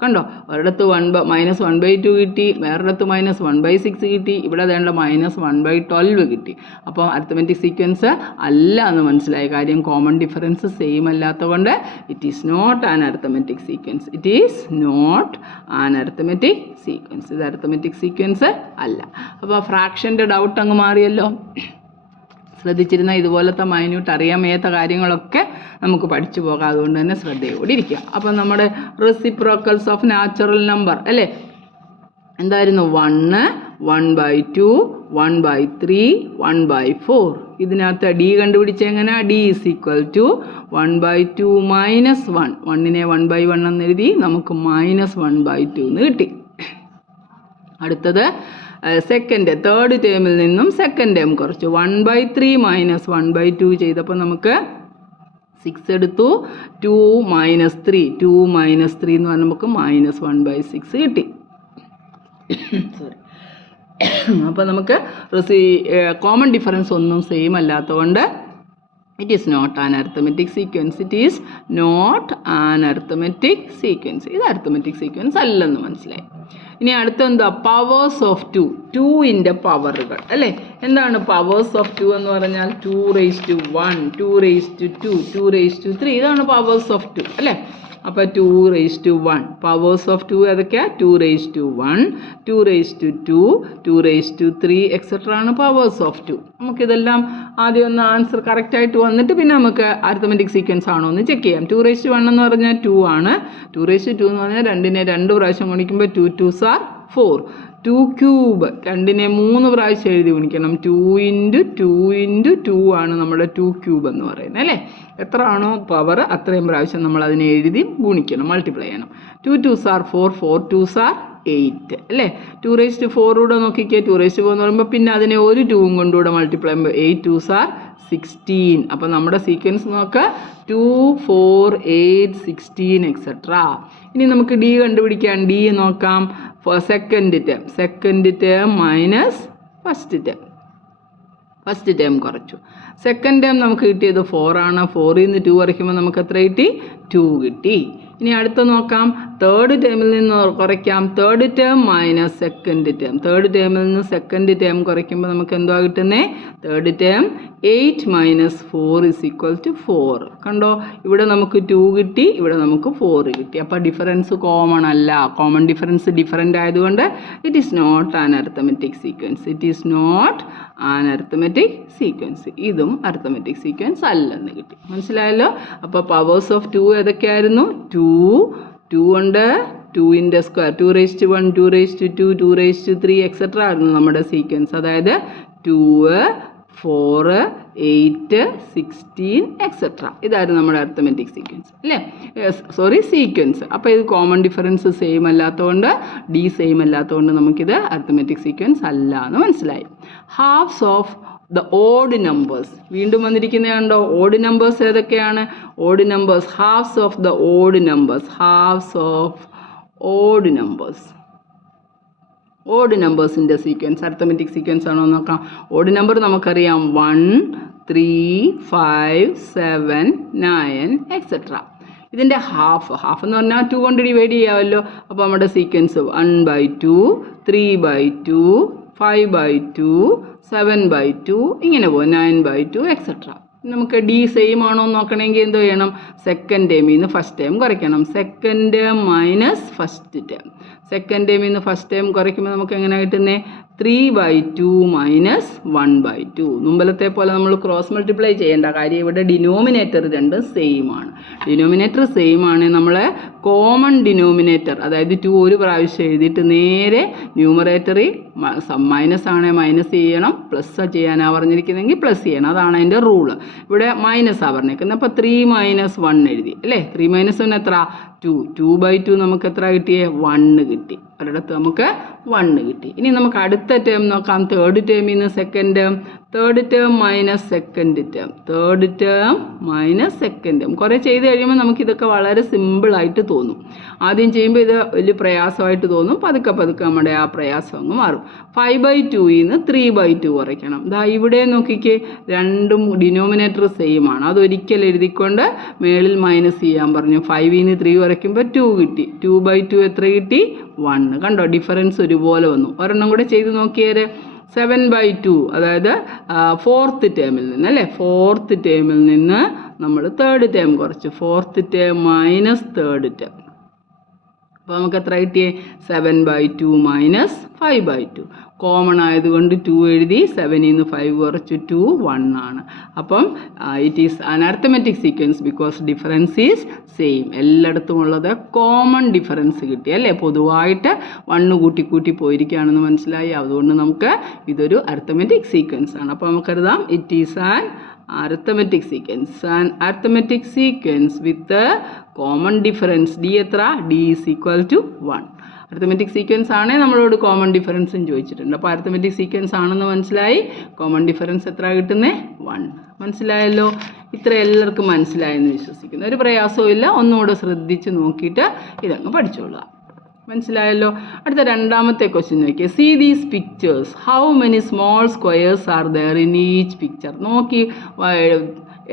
കണ്ടോ? ഒരിടത്ത് -1/2 കിട്ടി, വേറൊരിടത്ത് -1/6 കിട്ടി, ഇവിടെ വേണ്ട -1/12 കിട്ടി. അപ്പോൾ അരിത്തമെറ്റിക് സീക്വൻസ് അല്ല എന്ന് മനസ്സിലായ കാര്യം. കോമൺ ഡിഫറൻസ് സെയിം അല്ലാത്ത കൊണ്ട് it is not an arithmetic sequence. ഇത് അരിത്തമെറ്റിക് സീക്വൻസ് അല്ല. അപ്പോൾ ഫ്രാക്ഷൻ്റെ ഡൗട്ട് അങ്ങ് മാറിയല്ലോ. ശ്രദ്ധിച്ചിരുന്ന ഇതുപോലത്തെ മൈന്യൂട്ട് അറിയാൻ വയ്യാത്ത കാര്യങ്ങളൊക്കെ നമുക്ക് പഠിച്ചു പോകാം. അതുകൊണ്ട് തന്നെ ശ്രദ്ധയോടെ ഇരിക്കുക. അപ്പം നമ്മുടെ റെസിപ്രോക്കൽസ് ഓഫ് നാച്ചുറൽ നമ്പർ അല്ലേ എന്തായിരുന്നു? 1 1/2 1/3 1/4. ഇതിനകത്ത് ഡി കണ്ടുപിടിച്ച എങ്ങനെ? ഡി = 1/2 - 1. 1നെ 1/1 എന്ന് എഴുതി നമുക്ക് -1/2 എന്ന് കിട്ടി. അടുത്തത് തേർഡ് ടേമിൽ നിന്നും സെക്കൻഡ് ടേം കുറച്ചു. 1/3 - 1/2 ചെയ്തപ്പോൾ നമുക്ക് 6 എടുത്തു. 2 - 3 2 - 3 എന്ന് പറഞ്ഞാൽ നമുക്ക് -1/6 കിട്ടി. സോറി. അപ്പോൾ നമുക്ക് കോമൺ ഡിഫറൻസ് ഒന്നും സെയിം അല്ലാത്തതുകൊണ്ട് it is not an arithmetic sequence. ഇത് അരിത്തമെറ്റിക് സീക്വൻസ് അല്ലെന്ന് മനസ്സിലായി. ഇനി അടുത്തെന്താ? Powers of 2. 2ൻ്റെ പവറുകൾ അല്ലേ. എന്താണ് പവേഴ്സ് ഓഫ് 2 എന്ന് പറഞ്ഞാൽ? 2⁻1 2⁻2 2⁻3 ഇതാണ് പവേഴ്സ് ഓഫ് 2 അല്ലേ. അപ്പോൾ 2⁻1 പവേഴ്സ് ഓഫ് 2 ഏതൊക്കെയാണ്? 2⁻1 2⁻2 2⁻3 എക്സെട്ര ആണ് പവേഴ്സ് ഓഫ് 2. നമുക്കിതെല്ലാം ആദ്യം ഒന്ന് ആൻസർ കറക്റ്റായിട്ട് വന്നിട്ട് പിന്നെ നമുക്ക് അരിത്തമെറ്റിക് സീക്വൻസ് ആണോ എന്ന് ചെക്ക് ചെയ്യാം. 2⁻1 എന്ന് പറഞ്ഞാൽ 2 ആണ്. 2⁻2 എന്ന് പറഞ്ഞാൽ 2നെ 2 പ്രാവശ്യം ഗുണിക്കുമ്പോൾ 2 2s are 4. 2³ 2നെ 3 പ്രാവശ്യം എഴുതി ഗുണിക്കണം. 2 × 2 × 2 ആണ് നമ്മുടെ 2³ എന്ന് പറയുന്നത് അല്ലേ. എത്ര ആണോ പവർ അത്രയും പ്രാവശ്യം നമ്മൾ അതിനെ എഴുതി ഗുണിക്കണം, മൾട്ടിപ്ലൈ ചെയ്യണം. 2 2s are 4 4 2s are 8 അല്ലേ. 2⁻4 കൂടെ നോക്കിക്കേ. 2⁻4 എന്ന് പറയുമ്പോൾ പിന്നെ അതിനെ ഒരു 2ഉം കൊണ്ടുകൂടെ മൾട്ടിപ്ലൈ ചെയ്യുമ്പോൾ 8 2s are 16. അപ്പോൾ നമ്മുടെ സീക്വൻസ് നോക്കുക 2 4 8 16 എക്സെട്ര. ഇനി നമുക്ക് ഡി കണ്ടുപിടിക്കാം. ഡി നോക്കാം. Second term minus first term കുറച്ചു. സെക്കൻഡ് ടേം നമുക്ക് കിട്ടിയത് 4 ആണ്. 4ൽ നിന്ന് 2 കുറയ്ക്കുമ്പോൾ നമുക്ക് എത്ര കിട്ടി? 2 കിട്ടി. ഇനി അടുത്ത നോക്കാം. തേർഡ് ടേമിൽ നിന്ന് കുറയ്ക്കാം. Third term minus second term. Third ടേമിൽ നിന്ന് സെക്കൻഡ് ടേം കുറയ്ക്കുമ്പോൾ നമുക്ക് എന്തുവാ കിട്ടുന്നത്? Third term 8 - 4 = 4. കണ്ടോ? ഇവിടെ നമുക്ക് 2 കിട്ടി, ഇവിടെ നമുക്ക് 4 കിട്ടി. അപ്പോൾ ഡിഫറൻസ് കോമൺ അല്ല. കോമൺ ഡിഫറൻസ് ഡിഫറൻ്റ് ആയതുകൊണ്ട് it is not an arithmetic sequence. ഇതും അരിത്തമെറ്റിക് സീക്വൻസ് അല്ലെന്ന് കിട്ടി. മനസ്സിലായല്ലോ? അപ്പോൾ പവേഴ്സ് ഓഫ് 2 ഏതൊക്കെയായിരുന്നു? 2 ഉണ്ട്, 2ൻ്റെ സ്ക്വയർ 2⁻1 2⁻2 2⁻3 എക്സെട്ര ആയിരുന്നു നമ്മുടെ സീക്വൻസ്. അതായത് 2 4 8 16 എക്സെട്ര. ഇതായിരുന്നു നമ്മുടെ അരിത്തമെറ്റിക് സീക്വൻസ് അല്ലേ. സീക്വൻസ്. അപ്പോൾ ഇത് കോമൺ ഡിഫറൻസ് സെയിം അല്ലാത്തതുകൊണ്ട് ഡി സെയിം അല്ലാത്തതുകൊണ്ട് നമുക്കിത് അരിത്തമെറ്റിക് സീക്വൻസ് അല്ല എന്ന് മനസ്സിലായി. Halves of the odd numbers വീണ്ടും വന്നിരിക്കുന്നതുണ്ടോ? ഓഡ് നമ്പേഴ്സ് ഏതൊക്കെയാണ്? Odd numbers halves of the odd numbers. Odd നമ്പേഴ്സിൻ്റെ സീക്വൻസ് അരിത്തമെറ്റിക് സീക്വൻസ് ആണോ എന്ന് നോക്കാം. ഓഡ് നമ്പർ നമുക്കറിയാം 1 3 5 7 9 എക്സെട്ര. ഇതിൻ്റെ ഹാഫ് എന്ന് പറഞ്ഞാൽ 2 കൊണ്ട് ഡിവൈഡ് ചെയ്യാമല്ലോ. അപ്പോൾ നമ്മുടെ സീക്വൻസ് 1/2 3/2 5/2 7/2 ഇങ്ങനെ പോകും 9/2 എക്സെട്ര. നമുക്ക് ഡി സെയിം ആണോ എന്ന് നോക്കണമെങ്കിൽ എന്ത് ചെയ്യണം? സെക്കൻഡ് ടേമിൽ നിന്ന് ഫസ്റ്റ് ടേം കുറയ്ക്കണം. Second term minus first term. സെക്കൻഡ് ടേമിൽ നിന്ന് ഫസ്റ്റ് ടേം കുറയ്ക്കുമ്പോൾ നമുക്ക് എങ്ങനെ കിട്ടുന്നത്? 3/2 മൈനസ് 1/2. മുമ്പലത്തെ പോലെ നമ്മൾ ക്രോസ് മൾട്ടിപ്ലൈ ചെയ്യേണ്ട കാര്യം. ഇവിടെ ഡിനോമിനേറ്റർ രണ്ടും സെയിം ആണ്. ഡിനോമിനേറ്റർ സെയിം ആണ്. നമ്മൾ കോമൺ ഡിനോമിനേറ്റർ അതായത് 2 ഒരു പ്രാവശ്യം എഴുതിയിട്ട് നേരെ ന്യൂമറേറ്ററിൽ മൈനസ് ആണെങ്കിൽ മൈനസ് ചെയ്യണം, പ്ലസ് ചെയ്യാനാണ് പറഞ്ഞിരിക്കുന്നതെങ്കിൽ പ്ലസ് ചെയ്യണം. അതാണ് അതിൻ്റെ റൂള്. ഇവിടെ മൈനസാണ് പറഞ്ഞിരിക്കുന്നത്. അപ്പോൾ 3 - 1 എഴുതി അല്ലേ? 3 - 1 എത്ര? 2. 2/2 നമുക്ക് എത്ര കിട്ടിയേ? 1 കിട്ടി. ഒരിടത്ത് നമുക്ക് 1 കിട്ടി. ഇനി നമുക്ക് അടുത്ത ടേം നോക്കാം. തേർഡ് ടേമിൽ നിന്ന് second term. Third term minus second term. Third term minus second term. കുറേ ചെയ്ത് കഴിയുമ്പോൾ നമുക്കിതൊക്കെ വളരെ സിമ്പിളായിട്ട് തോന്നും. ആദ്യം ചെയ്യുമ്പോൾ ഇത് വലിയ പ്രയാസമായിട്ട് തോന്നും. പതുക്കെ പതുക്കെ നമ്മുടെ ആ പ്രയാസം അങ്ങ് മാറും. 5/2 നിന്ന് 3/2 കുറയ്ക്കണം. ദാ ഇവിടെ നോക്കിക്കേ, രണ്ടും ഡിനോമിനേറ്റർ സെയിം ആണ്. അതൊരിക്കൽ എഴുതിക്കൊണ്ട് മേളിൽ മൈനസ് ചെയ്യാൻ പറഞ്ഞു. 5 നിന്ന് 3 കുറയ്ക്കുമ്പോൾ 2 കിട്ടി. 2/2 എത്ര കിട്ടി? 1. കണ്ടോ, ഡിഫറൻസ് ഒരുപോലെ വന്നു. ഒരെണ്ണം കൂടെ ചെയ്ത് നോക്കിയേരെ. 7/2 അതായത് ഫോർത്ത് ടേമിൽ നിന്ന് അല്ലേ? ഫോർത്ത് ടേമിൽ നിന്ന് നമ്മൾ തേർഡ് ടേം കുറച്ച്. Fourth term minus third term. അപ്പോൾ നമുക്ക് എത്ര കിട്ടിയേ? 7/2 മൈനസ് 5/2. കോമൺ ആയതുകൊണ്ട് 2 എഴുതി. 7 നിന്ന് 5 കുറച്ച് 2, 1 ആണ്. അപ്പം it is an arithmetic sequence because difference is same. എല്ലായിടത്തും ഉള്ളത് കോമൺ ഡിഫറൻസ് കിട്ടി അല്ലേ? പൊതുവായിട്ട് 1 കൂട്ടി കൂട്ടി പോയിരിക്കുകയാണെന്ന് മനസ്സിലായി. അതുകൊണ്ട് നമുക്ക് ഇതൊരു അരിത്തമെറ്റിക് സീക്വൻസ് ആണ്. അപ്പോൾ നമുക്കറിയാം it is an arithmetic sequence. An arithmetic sequence with a common difference. D എത്ര? D is equal to 1. Arithmetic sequence ആണേ നമ്മളോട് കോമൺ ഡിഫറൻസും ചോദിച്ചിട്ടുണ്ട്. അപ്പോൾ അരിത്തമെറ്റിക് സീക്വൻസ് ആണെന്ന് മനസ്സിലായി. കോമൺ ഡിഫറൻസ് എത്ര കിട്ടുന്നത്? 1. മനസ്സിലായല്ലോ? ഇത്ര എല്ലാവർക്കും മനസ്സിലായെന്ന് വിശ്വസിക്കുന്നു. ഒരു പ്രയാസവും ഇല്ല. ഒന്നുകൂടെ ശ്രദ്ധിച്ച് നോക്കിയിട്ട് ഇതങ്ങ് പഠിച്ചോളുക. മനസ്സിലായല്ലോ? അടുത്ത രണ്ടാമത്തെ ക്വസ്റ്റ്യൻ നോക്കിയേ. See these pictures. How many small squares are there in each picture? നോക്കി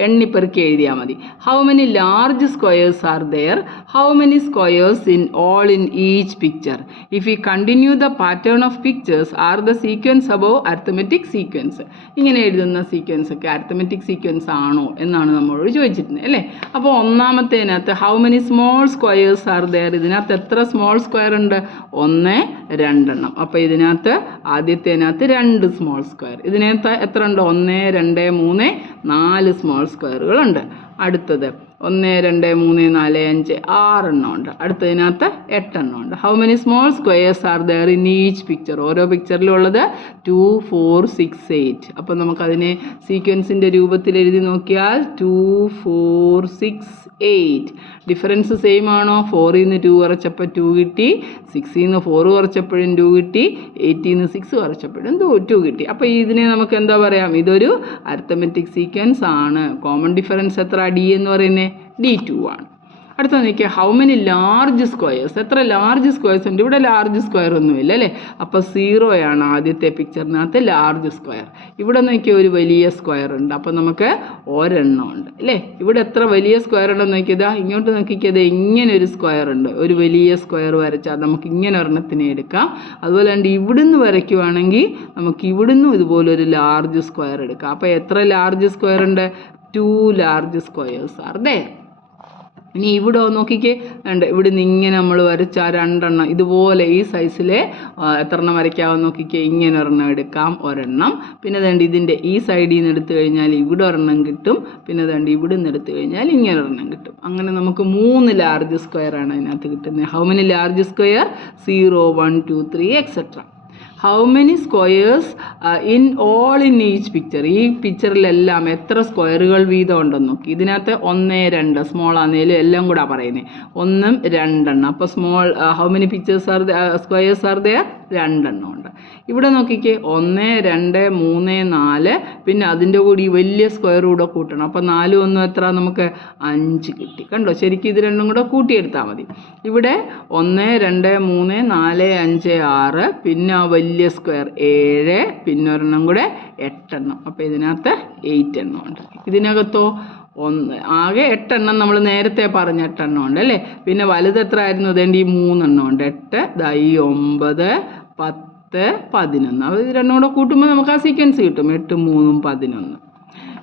എണ്ണിപ്പെറുക്കി എഴുതിയാൽ മതി. How many large squares are there? How many squares in all in each picture? If you continue the pattern of pictures are the sequence above arithmetic sequence? ഇങ്ങനെ എഴുതുന്ന sequence ഒക്കെ arithmetic sequence ആണോ എന്നാണ് നമ്മളോട് ചോദിച്ചിരുന്നത് അല്ലേ? അപ്പോൾ ഒന്നാമത്തേനകത്ത് how many small squares are there, ഇതിനകത്ത് എത്ര സ്മോൾ സ്ക്വയർ ഉണ്ട്? 1, 2 അപ്പോൾ ഇതിനകത്ത് ആദ്യത്തേനകത്ത് 2 സ്മോൾ സ്ക്വയർ. ഇതിനകത്ത് എത്ര ഉണ്ട്? 1, 2, 3, 4 സ്മോൾ സ്ക്വയറുകളുണ്ട്. അടുത്തത് 1, 2, 3, 4, 5, 6 ഉണ്ട്. അടുത്തതിനകത്ത് 8 ഉണ്ട്. How many small squares are there in each picture? ഓരോ പിക്ചറിലും ഉള്ളത് 2, 4, 6, 8. അപ്പോൾ നമുക്കതിനെ സീക്വൻസിൻ്റെ രൂപത്തിൽ എഴുതി നോക്കിയാൽ 2, 4, 6, 8. ഡിഫറൻസ് സെയിം ആണോ? 4 നിന്ന് 2 കുറച്ചപ്പോൾ 2 കിട്ടി. 6 നിന്ന് 4 കുറച്ചപ്പോഴും 2 കിട്ടി. 8 നിന്ന് 6 കുറച്ചപ്പോഴും 2 കിട്ടി. അപ്പോൾ ഇതിനെ നമുക്ക് എന്താ പറയാം? ഇതൊരു അരിത്തമെറ്റിക് സീക്വൻസ് ആണ്. കോമൺ ഡിഫറൻസ് എത്ര? ഡി എന്ന് പറയുന്നത് D2 ആണ്. അടുത്ത നോക്കിയാൽ ഹൗ മെനി ലാർജ് സ്ക്വയേഴ്സ്? എത്ര ലാർജ് സ്ക്വയേഴ്സ് ഉണ്ട്? ഇവിടെ ലാർജ് സ്ക്വയർ ഒന്നുമില്ല അല്ലേ? അപ്പോൾ 0 ആണ് ആദ്യത്തെ പിക്ചറിനകത്ത് ലാർജ് സ്ക്വയർ. ഇവിടെ നോക്കിയാൽ ഒരു വലിയ സ്ക്വയർ ഉണ്ട്. അപ്പോൾ നമുക്ക് ഒരെണ്ണം ഉണ്ട് അല്ലേ? ഇവിടെ എത്ര വലിയ സ്ക്വയർ ഉണ്ടെന്ന് നോക്കിയതാ. ഇങ്ങോട്ട് നോക്കിക്കത് ഇങ്ങനെ ഒരു സ്ക്വയർ ഉണ്ട്. ഒരു വലിയ സ്ക്വയർ വരച്ചാൽ നമുക്ക് ഇങ്ങനെ ഒരെണ്ണത്തിനെ എടുക്കാം. അതുപോലെ തന്നെ ഇവിടുന്ന് വരയ്ക്കുവാണെങ്കിൽ നമുക്ക് ഇവിടുന്ന് ഇതുപോലൊരു ലാർജ് സ്ക്വയർ എടുക്കാം. അപ്പോൾ എത്ര ലാർജ് സ്ക്വയർ ഉണ്ട്? 2 ലാർജ് സ്ക്വയേഴ്സ് ആർ ദെയർ. ഇനി ഇവിടെ നോക്കിക്കേ, ഇവിടെ നിന്ന് ഇങ്ങനെ നമ്മൾ വരച്ചാൽ 2 ഇതുപോലെ ഈ സൈസിലെ എത്ര എണ്ണം വരയ്ക്കാമെന്ന് നോക്കിക്കേ. ഇങ്ങനെ ഒരെണ്ണം എടുക്കാം, ഒരെണ്ണം. പിന്നെ ദണ്ട് ഇതിൻ്റെ ഈ സൈഡിൽ നിന്ന് എടുത്തു കഴിഞ്ഞാൽ ഇവിടെ ഒരെണ്ണം കിട്ടും. പിന്നെ ദണ്ട് ഇവിടെ നിന്ന് എടുത്തു കഴിഞ്ഞാൽ ഇങ്ങനെ ഒരെണ്ണം കിട്ടും. അങ്ങനെ നമുക്ക് 3 ലാർജ് സ്ക്വയർ ആണ് അതിനകത്ത് കിട്ടുന്നത്. How many large square? 0, 1, 2, 3 etcetera. How many squares in all in each picture? ഈ പിക്ചറിലെല്ലാം എത്ര സ്ക്വയറുകൾ വീതം ഉണ്ടെന്ന് നോക്കി. ഇതിനകത്ത് 1, 2 സ്മോൾ ആണെങ്കിലും എല്ലാം കൂടെ പറയുന്നത് 1, 2. അപ്പോൾ small how many pictures are squares are there? 2 ഉണ്ട്. ഇവിടെ നോക്കിക്കേ 1, 2, 3, 4 പിന്നെ അതിൻ്റെ കൂടി ഈ വലിയ സ്ക്വയർ കൂടെ കൂട്ടണം. അപ്പോൾ 4, 1 എത്ര? നമുക്ക് 5 കിട്ടി. കണ്ടോ? ശരിക്കും ഇത് രണ്ടും കൂടെ കൂട്ടിയെടുത്താൽ മതി. ഇവിടെ 1, 2, 3, 4, 5, 6 പിന്നെ ആ വലിയ സ്ക്വയർ 7 പിന്നെ ഒരെണ്ണം കൂടെ 8. അപ്പോൾ ഇതിനകത്ത് 8 ഉണ്ട്. ഇതിനകത്തോ ആകെ 8 നമ്മൾ നേരത്തെ പറഞ്ഞ 8 ഉണ്ട് അല്ലേ? പിന്നെ വലുത് എത്ര ആയിരുന്നു? അതേണ്ട ഈ 3 ഉണ്ട്. 8, 9, 10, 11. അത് ഇത് രണ്ടും കൂടെ കൂട്ടുമ്പോൾ നമുക്ക് ആ സീക്വൻസ് കിട്ടും. 8, 3, 11.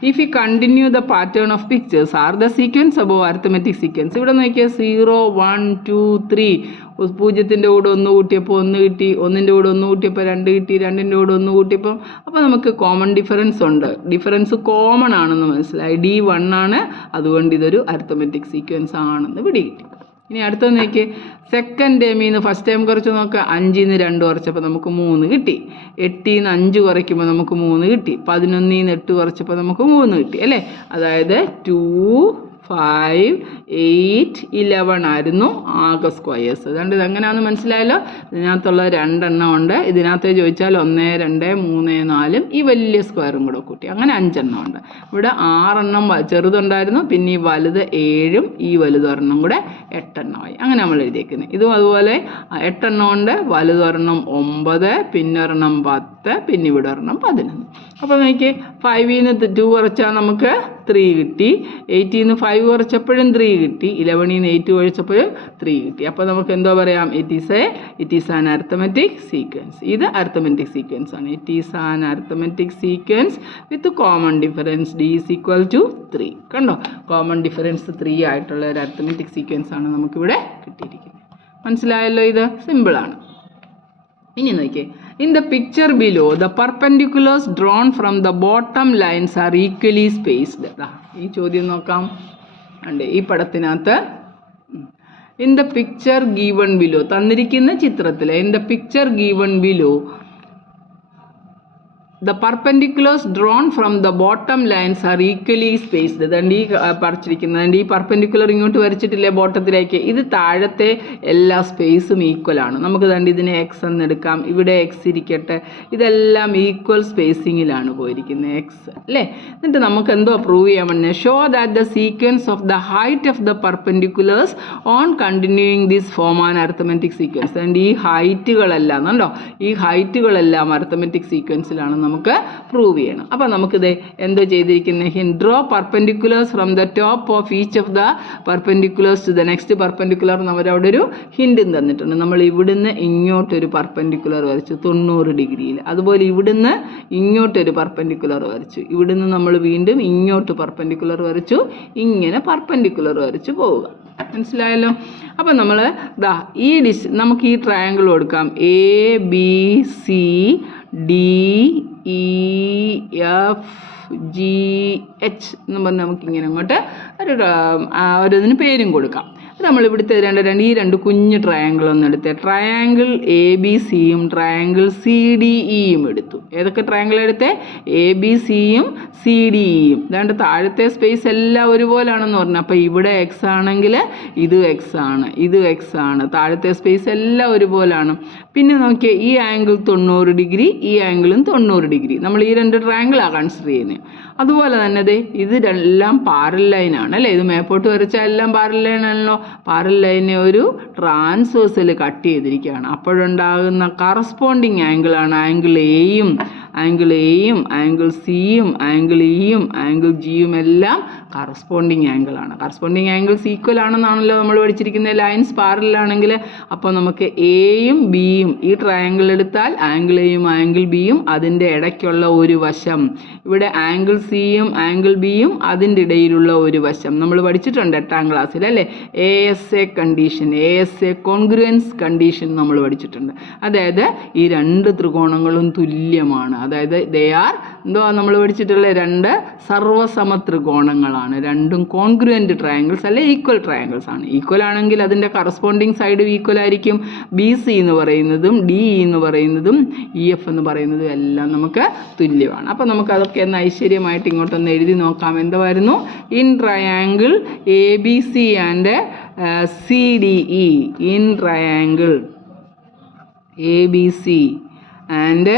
If you continue the pattern of pictures are the sequence above arithmetic sequence. ഇവിടെ നോക്കിയാൽ 0 1 2 3 പൂജ്യത്തിൻ്റെ കൂടെ 1 കൂട്ടിയപ്പോൾ 1 കിട്ടി, 1ൻ്റെ കൂടെ 1 കൂട്ടിയപ്പോൾ 2 കിട്ടി, 2ൻ്റെ കൂടെ 1 കൂട്ടിയപ്പോൾ അപ്പോൾ നമുക്ക് കോമൺ ഡിഫറൻസ് ഉണ്ട്. ഡിഫറൻസ് കോമൺ ആണെന്ന് മനസ്സിലായി. D1 ആണ്, അതുകൊണ്ട് ഇതൊരു അരിത്തമെറ്റിക് സീക്വൻസ് ആണെന്ന് പിടികിട്ടി. ഇനി അടുത്തത് നോക്കി, സെക്കൻഡ് ടേമിൽ നിന്ന് ഫസ്റ്റ് ടൈം കുറച്ച് നോക്കുക. 5ൽ നിന്ന് 2 കുറച്ചപ്പോൾ നമുക്ക് 3 കിട്ടി. 8ൽ നിന്ന് 5 കുറയ്ക്കുമ്പോൾ നമുക്ക് 3 കിട്ടി. 11ൽ നിന്ന് 8 കുറച്ചപ്പോൾ നമുക്ക് 3 കിട്ടി അല്ലേ. അതായത് 2 5 8 11 ആയിരുന്നു ആകെ സ്ക്വയേഴ്സ്. അതുകൊണ്ട് ഇതെങ്ങനെയാണെന്ന് മനസ്സിലായല്ലോ. ഇതിനകത്തുള്ള 2 എണ്ണം ഉണ്ട്. ഇതിനകത്ത് ചോദിച്ചാൽ 1 2 3 4 ഈ വലിയ സ്ക്വയറും കൂടെ കൂട്ടി അങ്ങനെ 5 എണ്ണം ഉണ്ട്. ഇവിടെ 6 എണ്ണം ചെറുതുണ്ടായിരുന്നു, പിന്നെ ഈ വലുത് 7ഉം ഈ വലുതൊരെണ്ണം കൂടെ 8 എണ്ണമായി. അങ്ങനെ നമ്മൾ എഴുതിയേക്കുന്നത്. ഇതും അതുപോലെ 8 എണ്ണം ഉണ്ട്, വലുതൊരെണ്ണം 9, പിന്നെ ഒരെണ്ണം 10, പിന്നെ ഇവിടെ ഒരെണ്ണം 11. അപ്പോൾ നോക്കി 5ൽ നിന്ന് 2 കുറച്ചാൽ നമുക്ക് 3 കിട്ടി. 8ൽ നിന്ന് 5 കുറച്ചപ്പോഴും 3 കിട്ടി. 11ൽ നിന്ന് 8 കുറച്ചപ്പോഴും 3 കിട്ടി. അപ്പോൾ നമുക്ക് എന്തോ പറയാം, it is an arithmetic sequence. ഇത് അരിത്തമെറ്റിക് സീക്വൻസ് ആണ്. It is an arithmetic sequence with common difference d is equal to 3. കണ്ടോ, കോമൺ ഡിഫറൻസ് 3 ആയിട്ടുള്ള ഒരു അരിത്തമെറ്റിക് സീക്വൻസ് ആണ് നമുക്കിവിടെ കിട്ടിയിരിക്കുന്നത്. മനസ്സിലായല്ലോ, ഇത് സിമ്പിളാണ്. ഇനി നോക്കിയേ, in the picture below the perpendiculars drawn from the bottom lines are equally spaced. ഈ ചോദ്യം നോക്കാം. ഉണ്ട് ഈ പടത്തിനകത്ത് in the picture given below തന്നിരിക്കുന്ന ചിത്രത്തിൽ in the picture given below the perpendiculars drawn from the bottom lines are equally spaced. അതുകൊണ്ട് ഈ പറിച്ചിരിക്കുന്നത് ഈ പെർപെൻഡിക്കുലർ ഇങ്ങോട്ട് വരച്ചിട്ടില്ലേ ബോട്ടത്തിലേക്ക്, ഇത് താഴത്തെ എല്ലാ സ്പേസും ഈക്വൽ ആണ്. നമുക്ക് ദണ്ട് ഇതിനെ എക്സ് എന്നെടുക്കാം, ഇവിടെ എക്സ് ഇരിക്കട്ടെ, ഇതെല്ലാം ഈക്വൽ സ്പേസിങ്ങിലാണ് പോയിരിക്കുന്നത് എക്സ് അല്ലേ. എന്നിട്ട് നമുക്ക് എന്തോ പ്രൂവ് ചെയ്യാൻ പറ്റുന്നത്, show that the sequence of the height of the perpendiculars on continuing this form an arithmetic sequence. അതുകൊണ്ട് ഈ ഹൈറ്റുകളെല്ലാം കണ്ടോ, ഈ ഹൈറ്റുകളെല്ലാം അരിത്തമെറ്റിക് സീക്വൻസിലാണ് നമുക്ക് പ്രൂവ് ചെയ്യണം. അപ്പോൾ നമുക്കിത് എന്തോ ചെയ്തിരിക്കുന്നത്, draw perpendiculars from the top of each of the perpendiculars to the next perpendicular എന്ന് അവരവിടെ ഒരു ഹിൻറ്റും തന്നിട്ടുണ്ട്. നമ്മൾ ഇവിടുന്ന് ഇങ്ങോട്ടൊരു പെർപെൻഡിക്കുലർ വരച്ചു 90 ഡിഗ്രിയിൽ. അതുപോലെ ഇവിടുന്ന് ഇങ്ങോട്ടൊരു പെർപെൻഡിക്കുലർ വരച്ചു, ഇവിടുന്ന് നമ്മൾ വീണ്ടും ഇങ്ങോട്ട് പെർപെൻഡിക്കുലർ വരച്ചു, ഇങ്ങനെ പെർപെൻഡിക്കുലർ വരച്ചു പോവുക. മനസ്സിലായല്ലോ. അപ്പോൾ നമ്മൾ ഈ നമുക്ക് ഈ ട്രയാങ്കിൾ കൊടുക്കാം. ABCDEFGH എന്ന് പറഞ്ഞ് നമുക്കിങ്ങനെ അങ്ങോട്ട് ഓരോന്നിന് പേരും കൊടുക്കാം. നമ്മളിവിടുത്തെ ഈ രണ്ട് കുഞ്ഞ് ട്രയാങ്കിൾ ഒന്ന് എടുത്ത് ട്രയാങ്കിൾ ABCയും ട്രയാങ്കിൾ CDEയും എടുത്തു. ഏതൊക്കെ ട്രയാങ്കിൾ എടുത്തേ? ABCയും CDEയും. അതുകൊണ്ട് താഴത്തെ സ്പേസ് എല്ലാം ഒരുപോലാണെന്ന് പറഞ്ഞു. അപ്പോൾ ഇവിടെ എക്സ് ആണെങ്കിൽ ഇത് എക്സ് ആണ്, ഇത് എക്സ് ആണ്, താഴത്തെ സ്പേസ് എല്ലാം ഒരുപോലാണ്. പിന്നെ നോക്കിയാൽ ഈ ആംഗിൾ 90 ഡിഗ്രി, ഈ ആംഗിളും 90 ഡിഗ്രി. നമ്മൾ ഈ രണ്ട് ട്രയാങ്കിളാണ് കൺസിഡർ ചെയ്യുന്നത്. അതുപോലെ തന്നെ ഇത് എല്ലാം പാരൽ ലൈനാണ് അല്ലേ. ഇത് മേപ്പോട്ട് വരച്ചാൽ എല്ലാം പാരൽ ലൈനാണല്ലോ. പാരൽ ലൈനെ ഒരു ട്രാൻസ്വേഴ്സിൽ കട്ട് ചെയ്തിരിക്കുകയാണ്. അപ്പോഴുണ്ടാകുന്ന കറസ്പോണ്ടിങ് ആംഗിളാണ് ആംഗിൾ എയും, ആംഗിൾ സിയും, ആംഗിൾ ഇയും, ആംഗിൾ ജിയും എല്ലാം കറസ്പോണ്ടിങ് ആംഗിളാണ്. കറസ്പോണ്ടിങ് ആംഗിൾസ് ഈക്വൽ ആണെന്നാണല്ലോ നമ്മൾ പഠിച്ചിരിക്കുന്നത് ലൈൻസ് പാരലാണെങ്കിൽ. അപ്പോൾ നമുക്ക് എയും ബിയും ഈ ട്രയാങ്കിൾ എടുത്താൽ ആംഗിൾ എയും ആംഗിൾ ബിയും അതിൻ്റെ ഇടയ്ക്കുള്ള ഒരു വശം, ഇവിടെ ആംഗിൾ സിയും ആംഗിൾ ബിയും അതിൻ്റെ ഇടയിലുള്ള ഒരു വശം നമ്മൾ പഠിച്ചിട്ടുണ്ട് 8ാം ക്ലാസ്സിൽ അല്ലേ. ASA condition, ASA congruence condition നമ്മൾ പഠിച്ചിട്ടുണ്ട്. അതായത് ഈ രണ്ട് ത്രികോണങ്ങളും തുല്യമാണ്. അതായത് ദേ ആർ നമ്മൾ പഠിച്ചിട്ടുള്ള രണ്ട് സർവസമ ത്രികോണങ്ങളാണ്. രണ്ടും കോൺഗ്രുവൻ്റ് ട്രയാങ്കിൾസ് അല്ലെ ഈക്വൽ ട്രയാങ്കിൾസ് ആണ്. ഈക്വൽ ആണെങ്കിൽ അതിൻ്റെ കറസ്പോണ്ടിങ് സൈഡും ഈക്വൽ ആയിരിക്കും. BC എന്ന് പറയുന്നതും DE എന്ന് പറയുന്നതും EF എന്ന് പറയുന്നതും എല്ലാം നമുക്ക് തുല്യമാണ്. അപ്പോൾ നമുക്ക് അതൊക്കെ ഒന്ന് ഐശ്വര്യമായിട്ട് ഇങ്ങോട്ടൊന്ന് എഴുതി നോക്കാം. എന്തായിരുന്നു? In triangle ABC and CDE, in triangle ABC and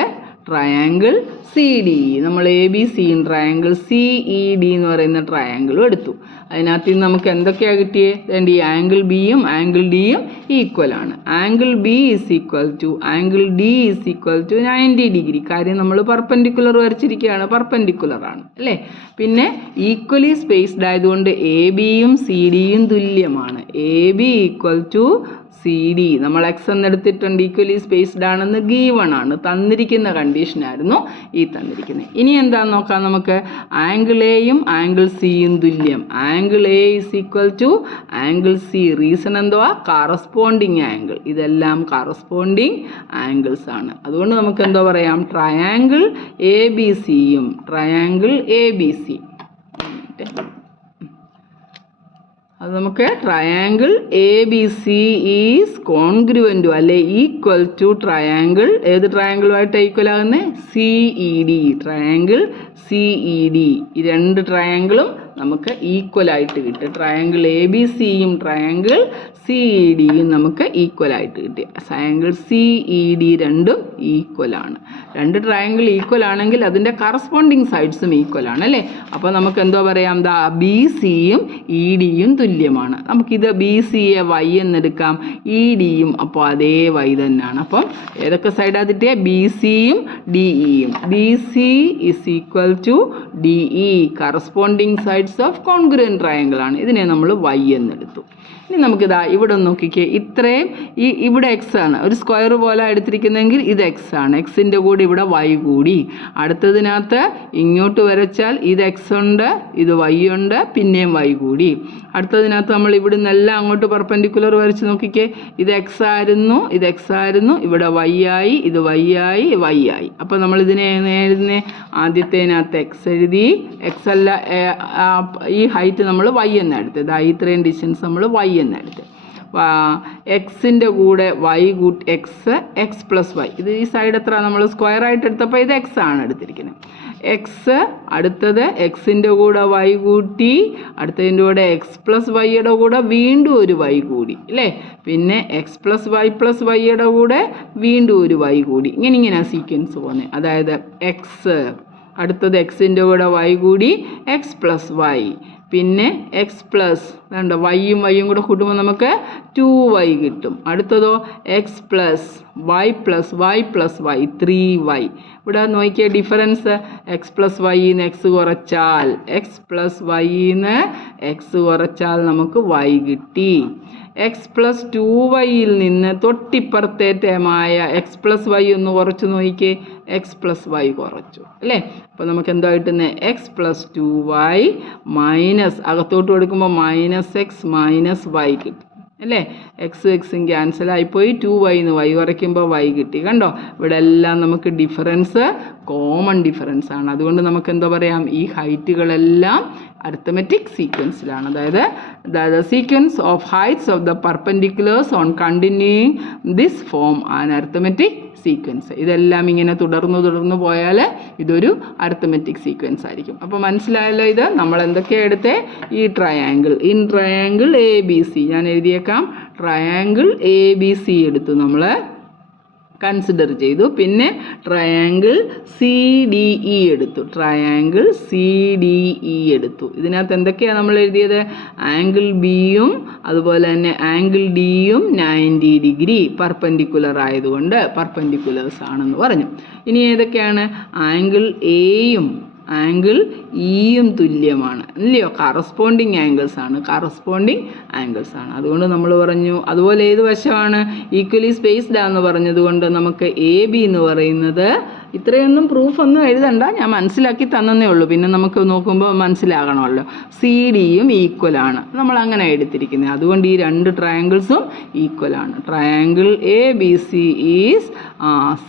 triangle CDE. നമ്മൾ ABC ട്രയാങ്കിൾ CED എന്ന് പറയുന്ന ട്രയാങ്കിളും എടുത്തു. അതിനകത്ത് നിന്ന് നമുക്ക് എന്തൊക്കെയാണ് കിട്ടിയത്? ഈ ആംഗിൾ ബിയും ആംഗിൾ ഡിയും ഈക്വലാണ്. Angle B is equal to angle D is equal to 90 degree. കാര്യം നമ്മൾ പെർപെൻഡിക്കുലർ വരച്ചിരിക്കുകയാണ്, പെർപെൻഡിക്കുലറാണ് അല്ലേ. പിന്നെ ഈക്വലി സ്പേസ്ഡ് ആയതുകൊണ്ട് AB യും CD യും തുല്യമാണ്. AB equal to C D. നമ്മൾ എക്സ് എന്നെടുത്തിട്ടുണ്ട്, ഈക്വലി സ്പേസ്ഡ് ആണെന്ന് ഗീവൺ ആണ്, തന്നിരിക്കുന്ന കണ്ടീഷനായിരുന്നു ഈ തന്നിരിക്കുന്നത്. ഇനി എന്താണെന്ന് നോക്കാം നമുക്ക്. ആംഗിൾ എയും ആംഗിൾ സിയും തുല്യം. Angle A is equal to angle C. Reason എന്തുവാ? Corresponding angle. ഇതെല്ലാം കറസ്പോണ്ടിങ് ആംഗിൾസ് ആണ്. അതുകൊണ്ട് നമുക്ക് എന്തോ പറയാം, ട്രയാങ്കിൾ എ ബി സിയും ട്രയാങ്കിൾ എ ബി സി. അത് നമുക്ക് triangle A B C is congruent അല്ലെ ഈക്വൽ ടു ട്രയാങ്കിൾ, ഏത് ട്രയാങ്കിളുമായിട്ട് ഈക്വൽ ആകുന്നത്? C E D. Triangle C E D. ഈ രണ്ട് ട്രയാങ്കിളും നമുക്ക് ഈക്വൽ ആയിട്ട് കിട്ടും. ട്രയാങ്കിൾ എ ബി സിയും ട്രയാങ്കിൾ സി ഇ ഡിയും നമുക്ക് ഈക്വൽ ആയിട്ട് കിട്ടി. ട്രയാങ്കിൾ സി ഇ ഡി രണ്ടും ഈക്വൽ ആണ്. രണ്ട് ട്രയാങ്കിൾ ഈക്വൽ ആണെങ്കിൽ അതിൻ്റെ കറസ്പോണ്ടിങ് സൈഡ്സും ഈക്വൽ ആണ് അല്ലേ. അപ്പോൾ നമുക്ക് എന്തോ പറയാം, ദാ ബി സിയും ഇ ഡിയും തുല്യമാണ്. നമുക്കിത് ബി സിയെ വൈ എന്നെടുക്കാം, ഇ ഡിയും അപ്പോൾ അതേ വൈ തന്നെയാണ്. അപ്പം ഏതൊക്കെ സൈഡാണ് തെറ്റിയ? ബി സിയും ഡി ഇയും. B C is equal to D E. Corresponding sides of congruent triangle ആണ്. ഇതിനെ നമ്മൾ വൈ എന്നെടുത്തു. ഇനി നമുക്കിതാ ഇവിടെ ഒന്ന് നോക്കിക്കേ, ഇത്രയും ഇവിടെ എക്സ് ആണ്, ഒരു സ്ക്വയർ പോലെ എടുത്തിരിക്കുന്നതെങ്കിൽ ഇത് എക്സ് ആണ്, എക്സിൻ്റെ കൂടെ ഇവിടെ വൈ കൂടി. അടുത്തതിനകത്ത് ഇങ്ങോട്ട് വരച്ചാൽ ഇത് എക്സ് ഉണ്ട്, ഇത് വൈ ഉണ്ട്, പിന്നെയും വൈ കൂടി. അടുത്തതിനകത്ത് നമ്മൾ ഇവിടെ നിന്നെല്ലാം അങ്ങോട്ട് പെർപെൻഡിക്കുലർ വരച്ച് നോക്കിക്കേ, ഇത് എക്സ് ആയിരുന്നു, ഇത് എക്സ് ആയിരുന്നു, ഇവിടെ വൈ ആയി, ഇത് വൈ ആയി, വൈ ആയി. അപ്പോൾ നമ്മൾ ഇതിനെ എഴുതുന്നേ, ആദ്യത്തേനകത്ത് എക്സ് എഴുതി, എക്സ് അല്ല ഈ ഹൈറ്റ് നമ്മൾ വൈ എന്നെടുത്ത്, ഇത്രയും ഡിസ്റ്റൻസ് നമ്മൾ വൈ എന്നെടുത്ത്. എക്സിൻ്റെ കൂടെ വൈ കൂട്ടി എക്സ്, എക്സ് പ്ലസ് വൈ. ഇത് ഈ സൈഡ് എത്ര? നമ്മൾ സ്ക്വയർ ആയിട്ട് എടുത്തപ്പോൾ ഇത് എക്സ് ആണ് എടുത്തിരിക്കുന്നത്. എക്സ്, അടുത്തത് എക്സിൻ്റെ കൂടെ വൈ കൂട്ടി, അടുത്തതിൻ്റെ കൂടെ എക്സ് പ്ലസ് വൈയുടെ കൂടെ വീണ്ടും ഒരു വൈ കൂടി അല്ലേ. പിന്നെ എക്സ് പ്ലസ് വൈയുടെ കൂടെ വീണ്ടും ഒരു വൈ കൂടി. ഇങ്ങനെയാണ് സീക്വൻസ് പോകുന്നത്. അതായത് എക്സ്, അടുത്തത് എക്സിൻ്റെ കൂടെ വൈ കൂടി, എക്സ് പ്ലസ് വൈ, പിന്നെ എക്സ് പ്ലസ് വേണ്ട വൈയും കൂടെ കൂട്ടുമ്പോൾ നമുക്ക് 2y കിട്ടും. അടുത്തതോ X plus Y plus Y 3y. ഇവിടെ നോക്കിയ ഡിഫറൻസ്, എക്സ് പ്ലസ് വൈന്ന് എക്സ് കുറച്ചാൽ, എക്സ് പ്ലസ് വൈന്ന് എക്സ് കുറച്ചാൽ നമുക്ക് വൈ കിട്ടി. എക്സ് പ്ലസ് 2yയിൽ നിന്ന് തൊട്ടിപ്പുറത്തെ ടേമായ എക്സ് പ്ലസ് വൈ ഒന്ന് കുറച്ച് നോക്കിക്കേ, എക്സ് പ്ലസ് വൈ കുറച്ചു അല്ലേ. അപ്പോൾ നമുക്ക് എന്താ കിട്ടുന്നത്? എക്സ് പ്ലസ് 2y മൈനസ്, അകത്തോട്ട് കൊടുക്കുമ്പോൾ മൈനസ് എക്സ് മൈനസ് വൈ കിട്ടി അല്ലേ. എക്സും ക്യാൻസലായിപ്പോയി, 2y വൈ കുറയ്ക്കുമ്പോൾ വൈ കിട്ടി. കണ്ടോ, ഇവിടെ എല്ലാം നമുക്ക് ഡിഫറൻസ് കോമൺ ഡിഫറൻസ് ആണ്. അതുകൊണ്ട് നമുക്ക് എന്താ പറയാം, ഈ ഹൈറ്റുകളെല്ലാം അരിത്തമെറ്റിക് സീക്വൻസിലാണ്. അതായത് the sequence of heights of the perpendiculars on continuing this form an arithmetic sequence. ഇതെല്ലാം ഇങ്ങനെ തുടർന്ന് പോയാൽ ഇതൊരു അരിത്തമെറ്റിക് സീക്വൻസ് ആയിരിക്കും. അപ്പോൾ മനസ്സിലായല്ലോ, ഇത് നമ്മൾ എന്തൊക്കെയാണ് എടുത്തേ? ഈ triangle, in triangle A B C ഞാൻ എഴുതിയേക്കാം. ട്രയാങ്കിൾ എ ബി സി എടുത്തു, നമ്മൾ കൺസിഡർ ചെയ്തു. പിന്നെ ട്രയാങ്കിൾ സി ഡി ഇ എടുത്തു, ട്രയാങ്കിൾ സി ഡി ഇ എടുത്തു. ഇതിനകത്ത് എന്തൊക്കെയാണ് നമ്മൾ എഴുതിയത്? ആംഗിൾ ബിയും അതുപോലെ തന്നെ ആംഗിൾ ഡിയും 90 ഡിഗ്രി പെർപെൻഡിക്കുലർ ആയതുകൊണ്ട് പെർപെൻഡിക്കുലേഴ്സ് ആണെന്ന് പറഞ്ഞു. ഇനി ഏതൊക്കെയാണ്? ആംഗിൾ എയും ആംഗിൾ ഇയും തുല്യമാണ് അല്ലയോ, കറസ്പോണ്ടിങ് ആംഗിൾസ് ആണ്. അതുകൊണ്ട് നമ്മൾ പറഞ്ഞു. അതുപോലെ ഏത് വശമാണ്? ഈക്വലി സ്പേസ്ഡ് ആണെന്ന് പറഞ്ഞതുകൊണ്ട് നമുക്ക് എ ബി എന്ന് പറയുന്നത്, ഇത്രയൊന്നും പ്രൂഫൊന്നും എഴുതണ്ട, ഞാൻ മനസ്സിലാക്കി തന്നേ ഉള്ളൂ, പിന്നെ നമുക്ക് നോക്കുമ്പോൾ മനസ്സിലാകണമല്ലോ. സി ഡിയും ഈക്വലാണ്, നമ്മൾ അങ്ങനെ എടുത്തിരിക്കുന്നത്. അതുകൊണ്ട് ഈ രണ്ട് ട്രയാങ്കിൾസും ഈക്വലാണ്. Triangle A B C is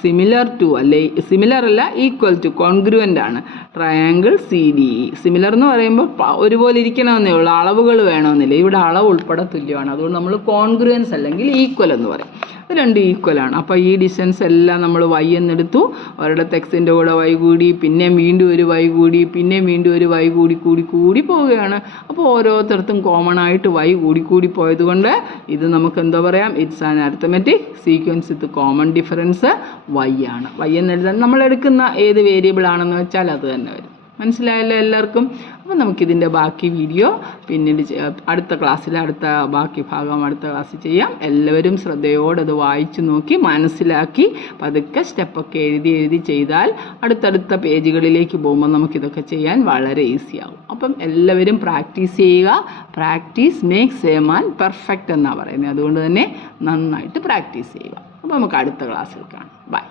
similar to, അല്ലെ സിമിലർ അല്ല, ഈക്വൽ ടു, കോൺഗ്രുവൻ്റ് ആണ് triangle C D E. Similar എന്ന് പറയുമ്പോൾ ഒരുപോലെ ഇരിക്കണമെന്നേ ഉള്ളൂ, അളവുകൾ വേണമെന്നില്ല. ഇവിടെ അളവ് ഉൾപ്പെടെ തുല്യമാണ്. അതുകൊണ്ട് നമ്മൾ കോൺഗ്രുവൻസ് അല്ലെങ്കിൽ ഈക്വൽ എന്ന് പറയും. ഇത് രണ്ടും ഈക്വലാണ്. അപ്പോൾ ഈ ഡിസ്റ്റൻസ് എല്ലാം നമ്മൾ വൈ എന്നെടുത്തു. ഒരിടത്ത് എക്സിൻ്റെ കൂടെ വൈ കൂടി, പിന്നെ വീണ്ടും ഒരു വൈ കൂടി, പിന്നെ വീണ്ടും ഒരു വൈ കൂടി പോവുകയാണ്. അപ്പോൾ ഓരോരുത്തർക്കും കോമൺ ആയിട്ട് വൈ കൂടി പോയതുകൊണ്ട് ഇത് നമുക്ക് എന്താ പറയാം? It's an arithmetic sequence with common difference Y ആണ്. വൈ എന്നെഴുതാൻ നമ്മൾ എടുക്കുന്ന ഏത് വേരിയബിൾ ആണെന്ന് വെച്ചാൽ അത് തന്നെ വരും. മനസ്സിലായല്ലോ എല്ലാവർക്കും? അപ്പോൾ നമുക്കിതിൻ്റെ ബാക്കി വീഡിയോ പിന്നീട് അടുത്ത ക്ലാസ്സിൽ ബാക്കി ഭാഗം അടുത്ത ക്ലാസ്സിൽ ചെയ്യാം. എല്ലാവരും ശ്രദ്ധയോടെ അത് വായിച്ചു നോക്കി മനസ്സിലാക്കി പതുക്കെ സ്റ്റെപ്പൊക്കെ എഴുതി ചെയ്താൽ അടുത്തടുത്ത പേജുകളിലേക്ക് പോകുമ്പോൾ നമുക്കിതൊക്കെ ചെയ്യാൻ വളരെ ഈസിയാകും. അപ്പം എല്ലാവരും പ്രാക്ടീസ് ചെയ്യുക. Practice makes a man perfect എന്നാണ് പറയുന്നത്. അതുകൊണ്ട് തന്നെ നന്നായിട്ട് പ്രാക്ടീസ് ചെയ്യുക. അപ്പോൾ നമുക്ക് അടുത്ത ക്ലാസ്സിൽ കാണാം. ബൈ.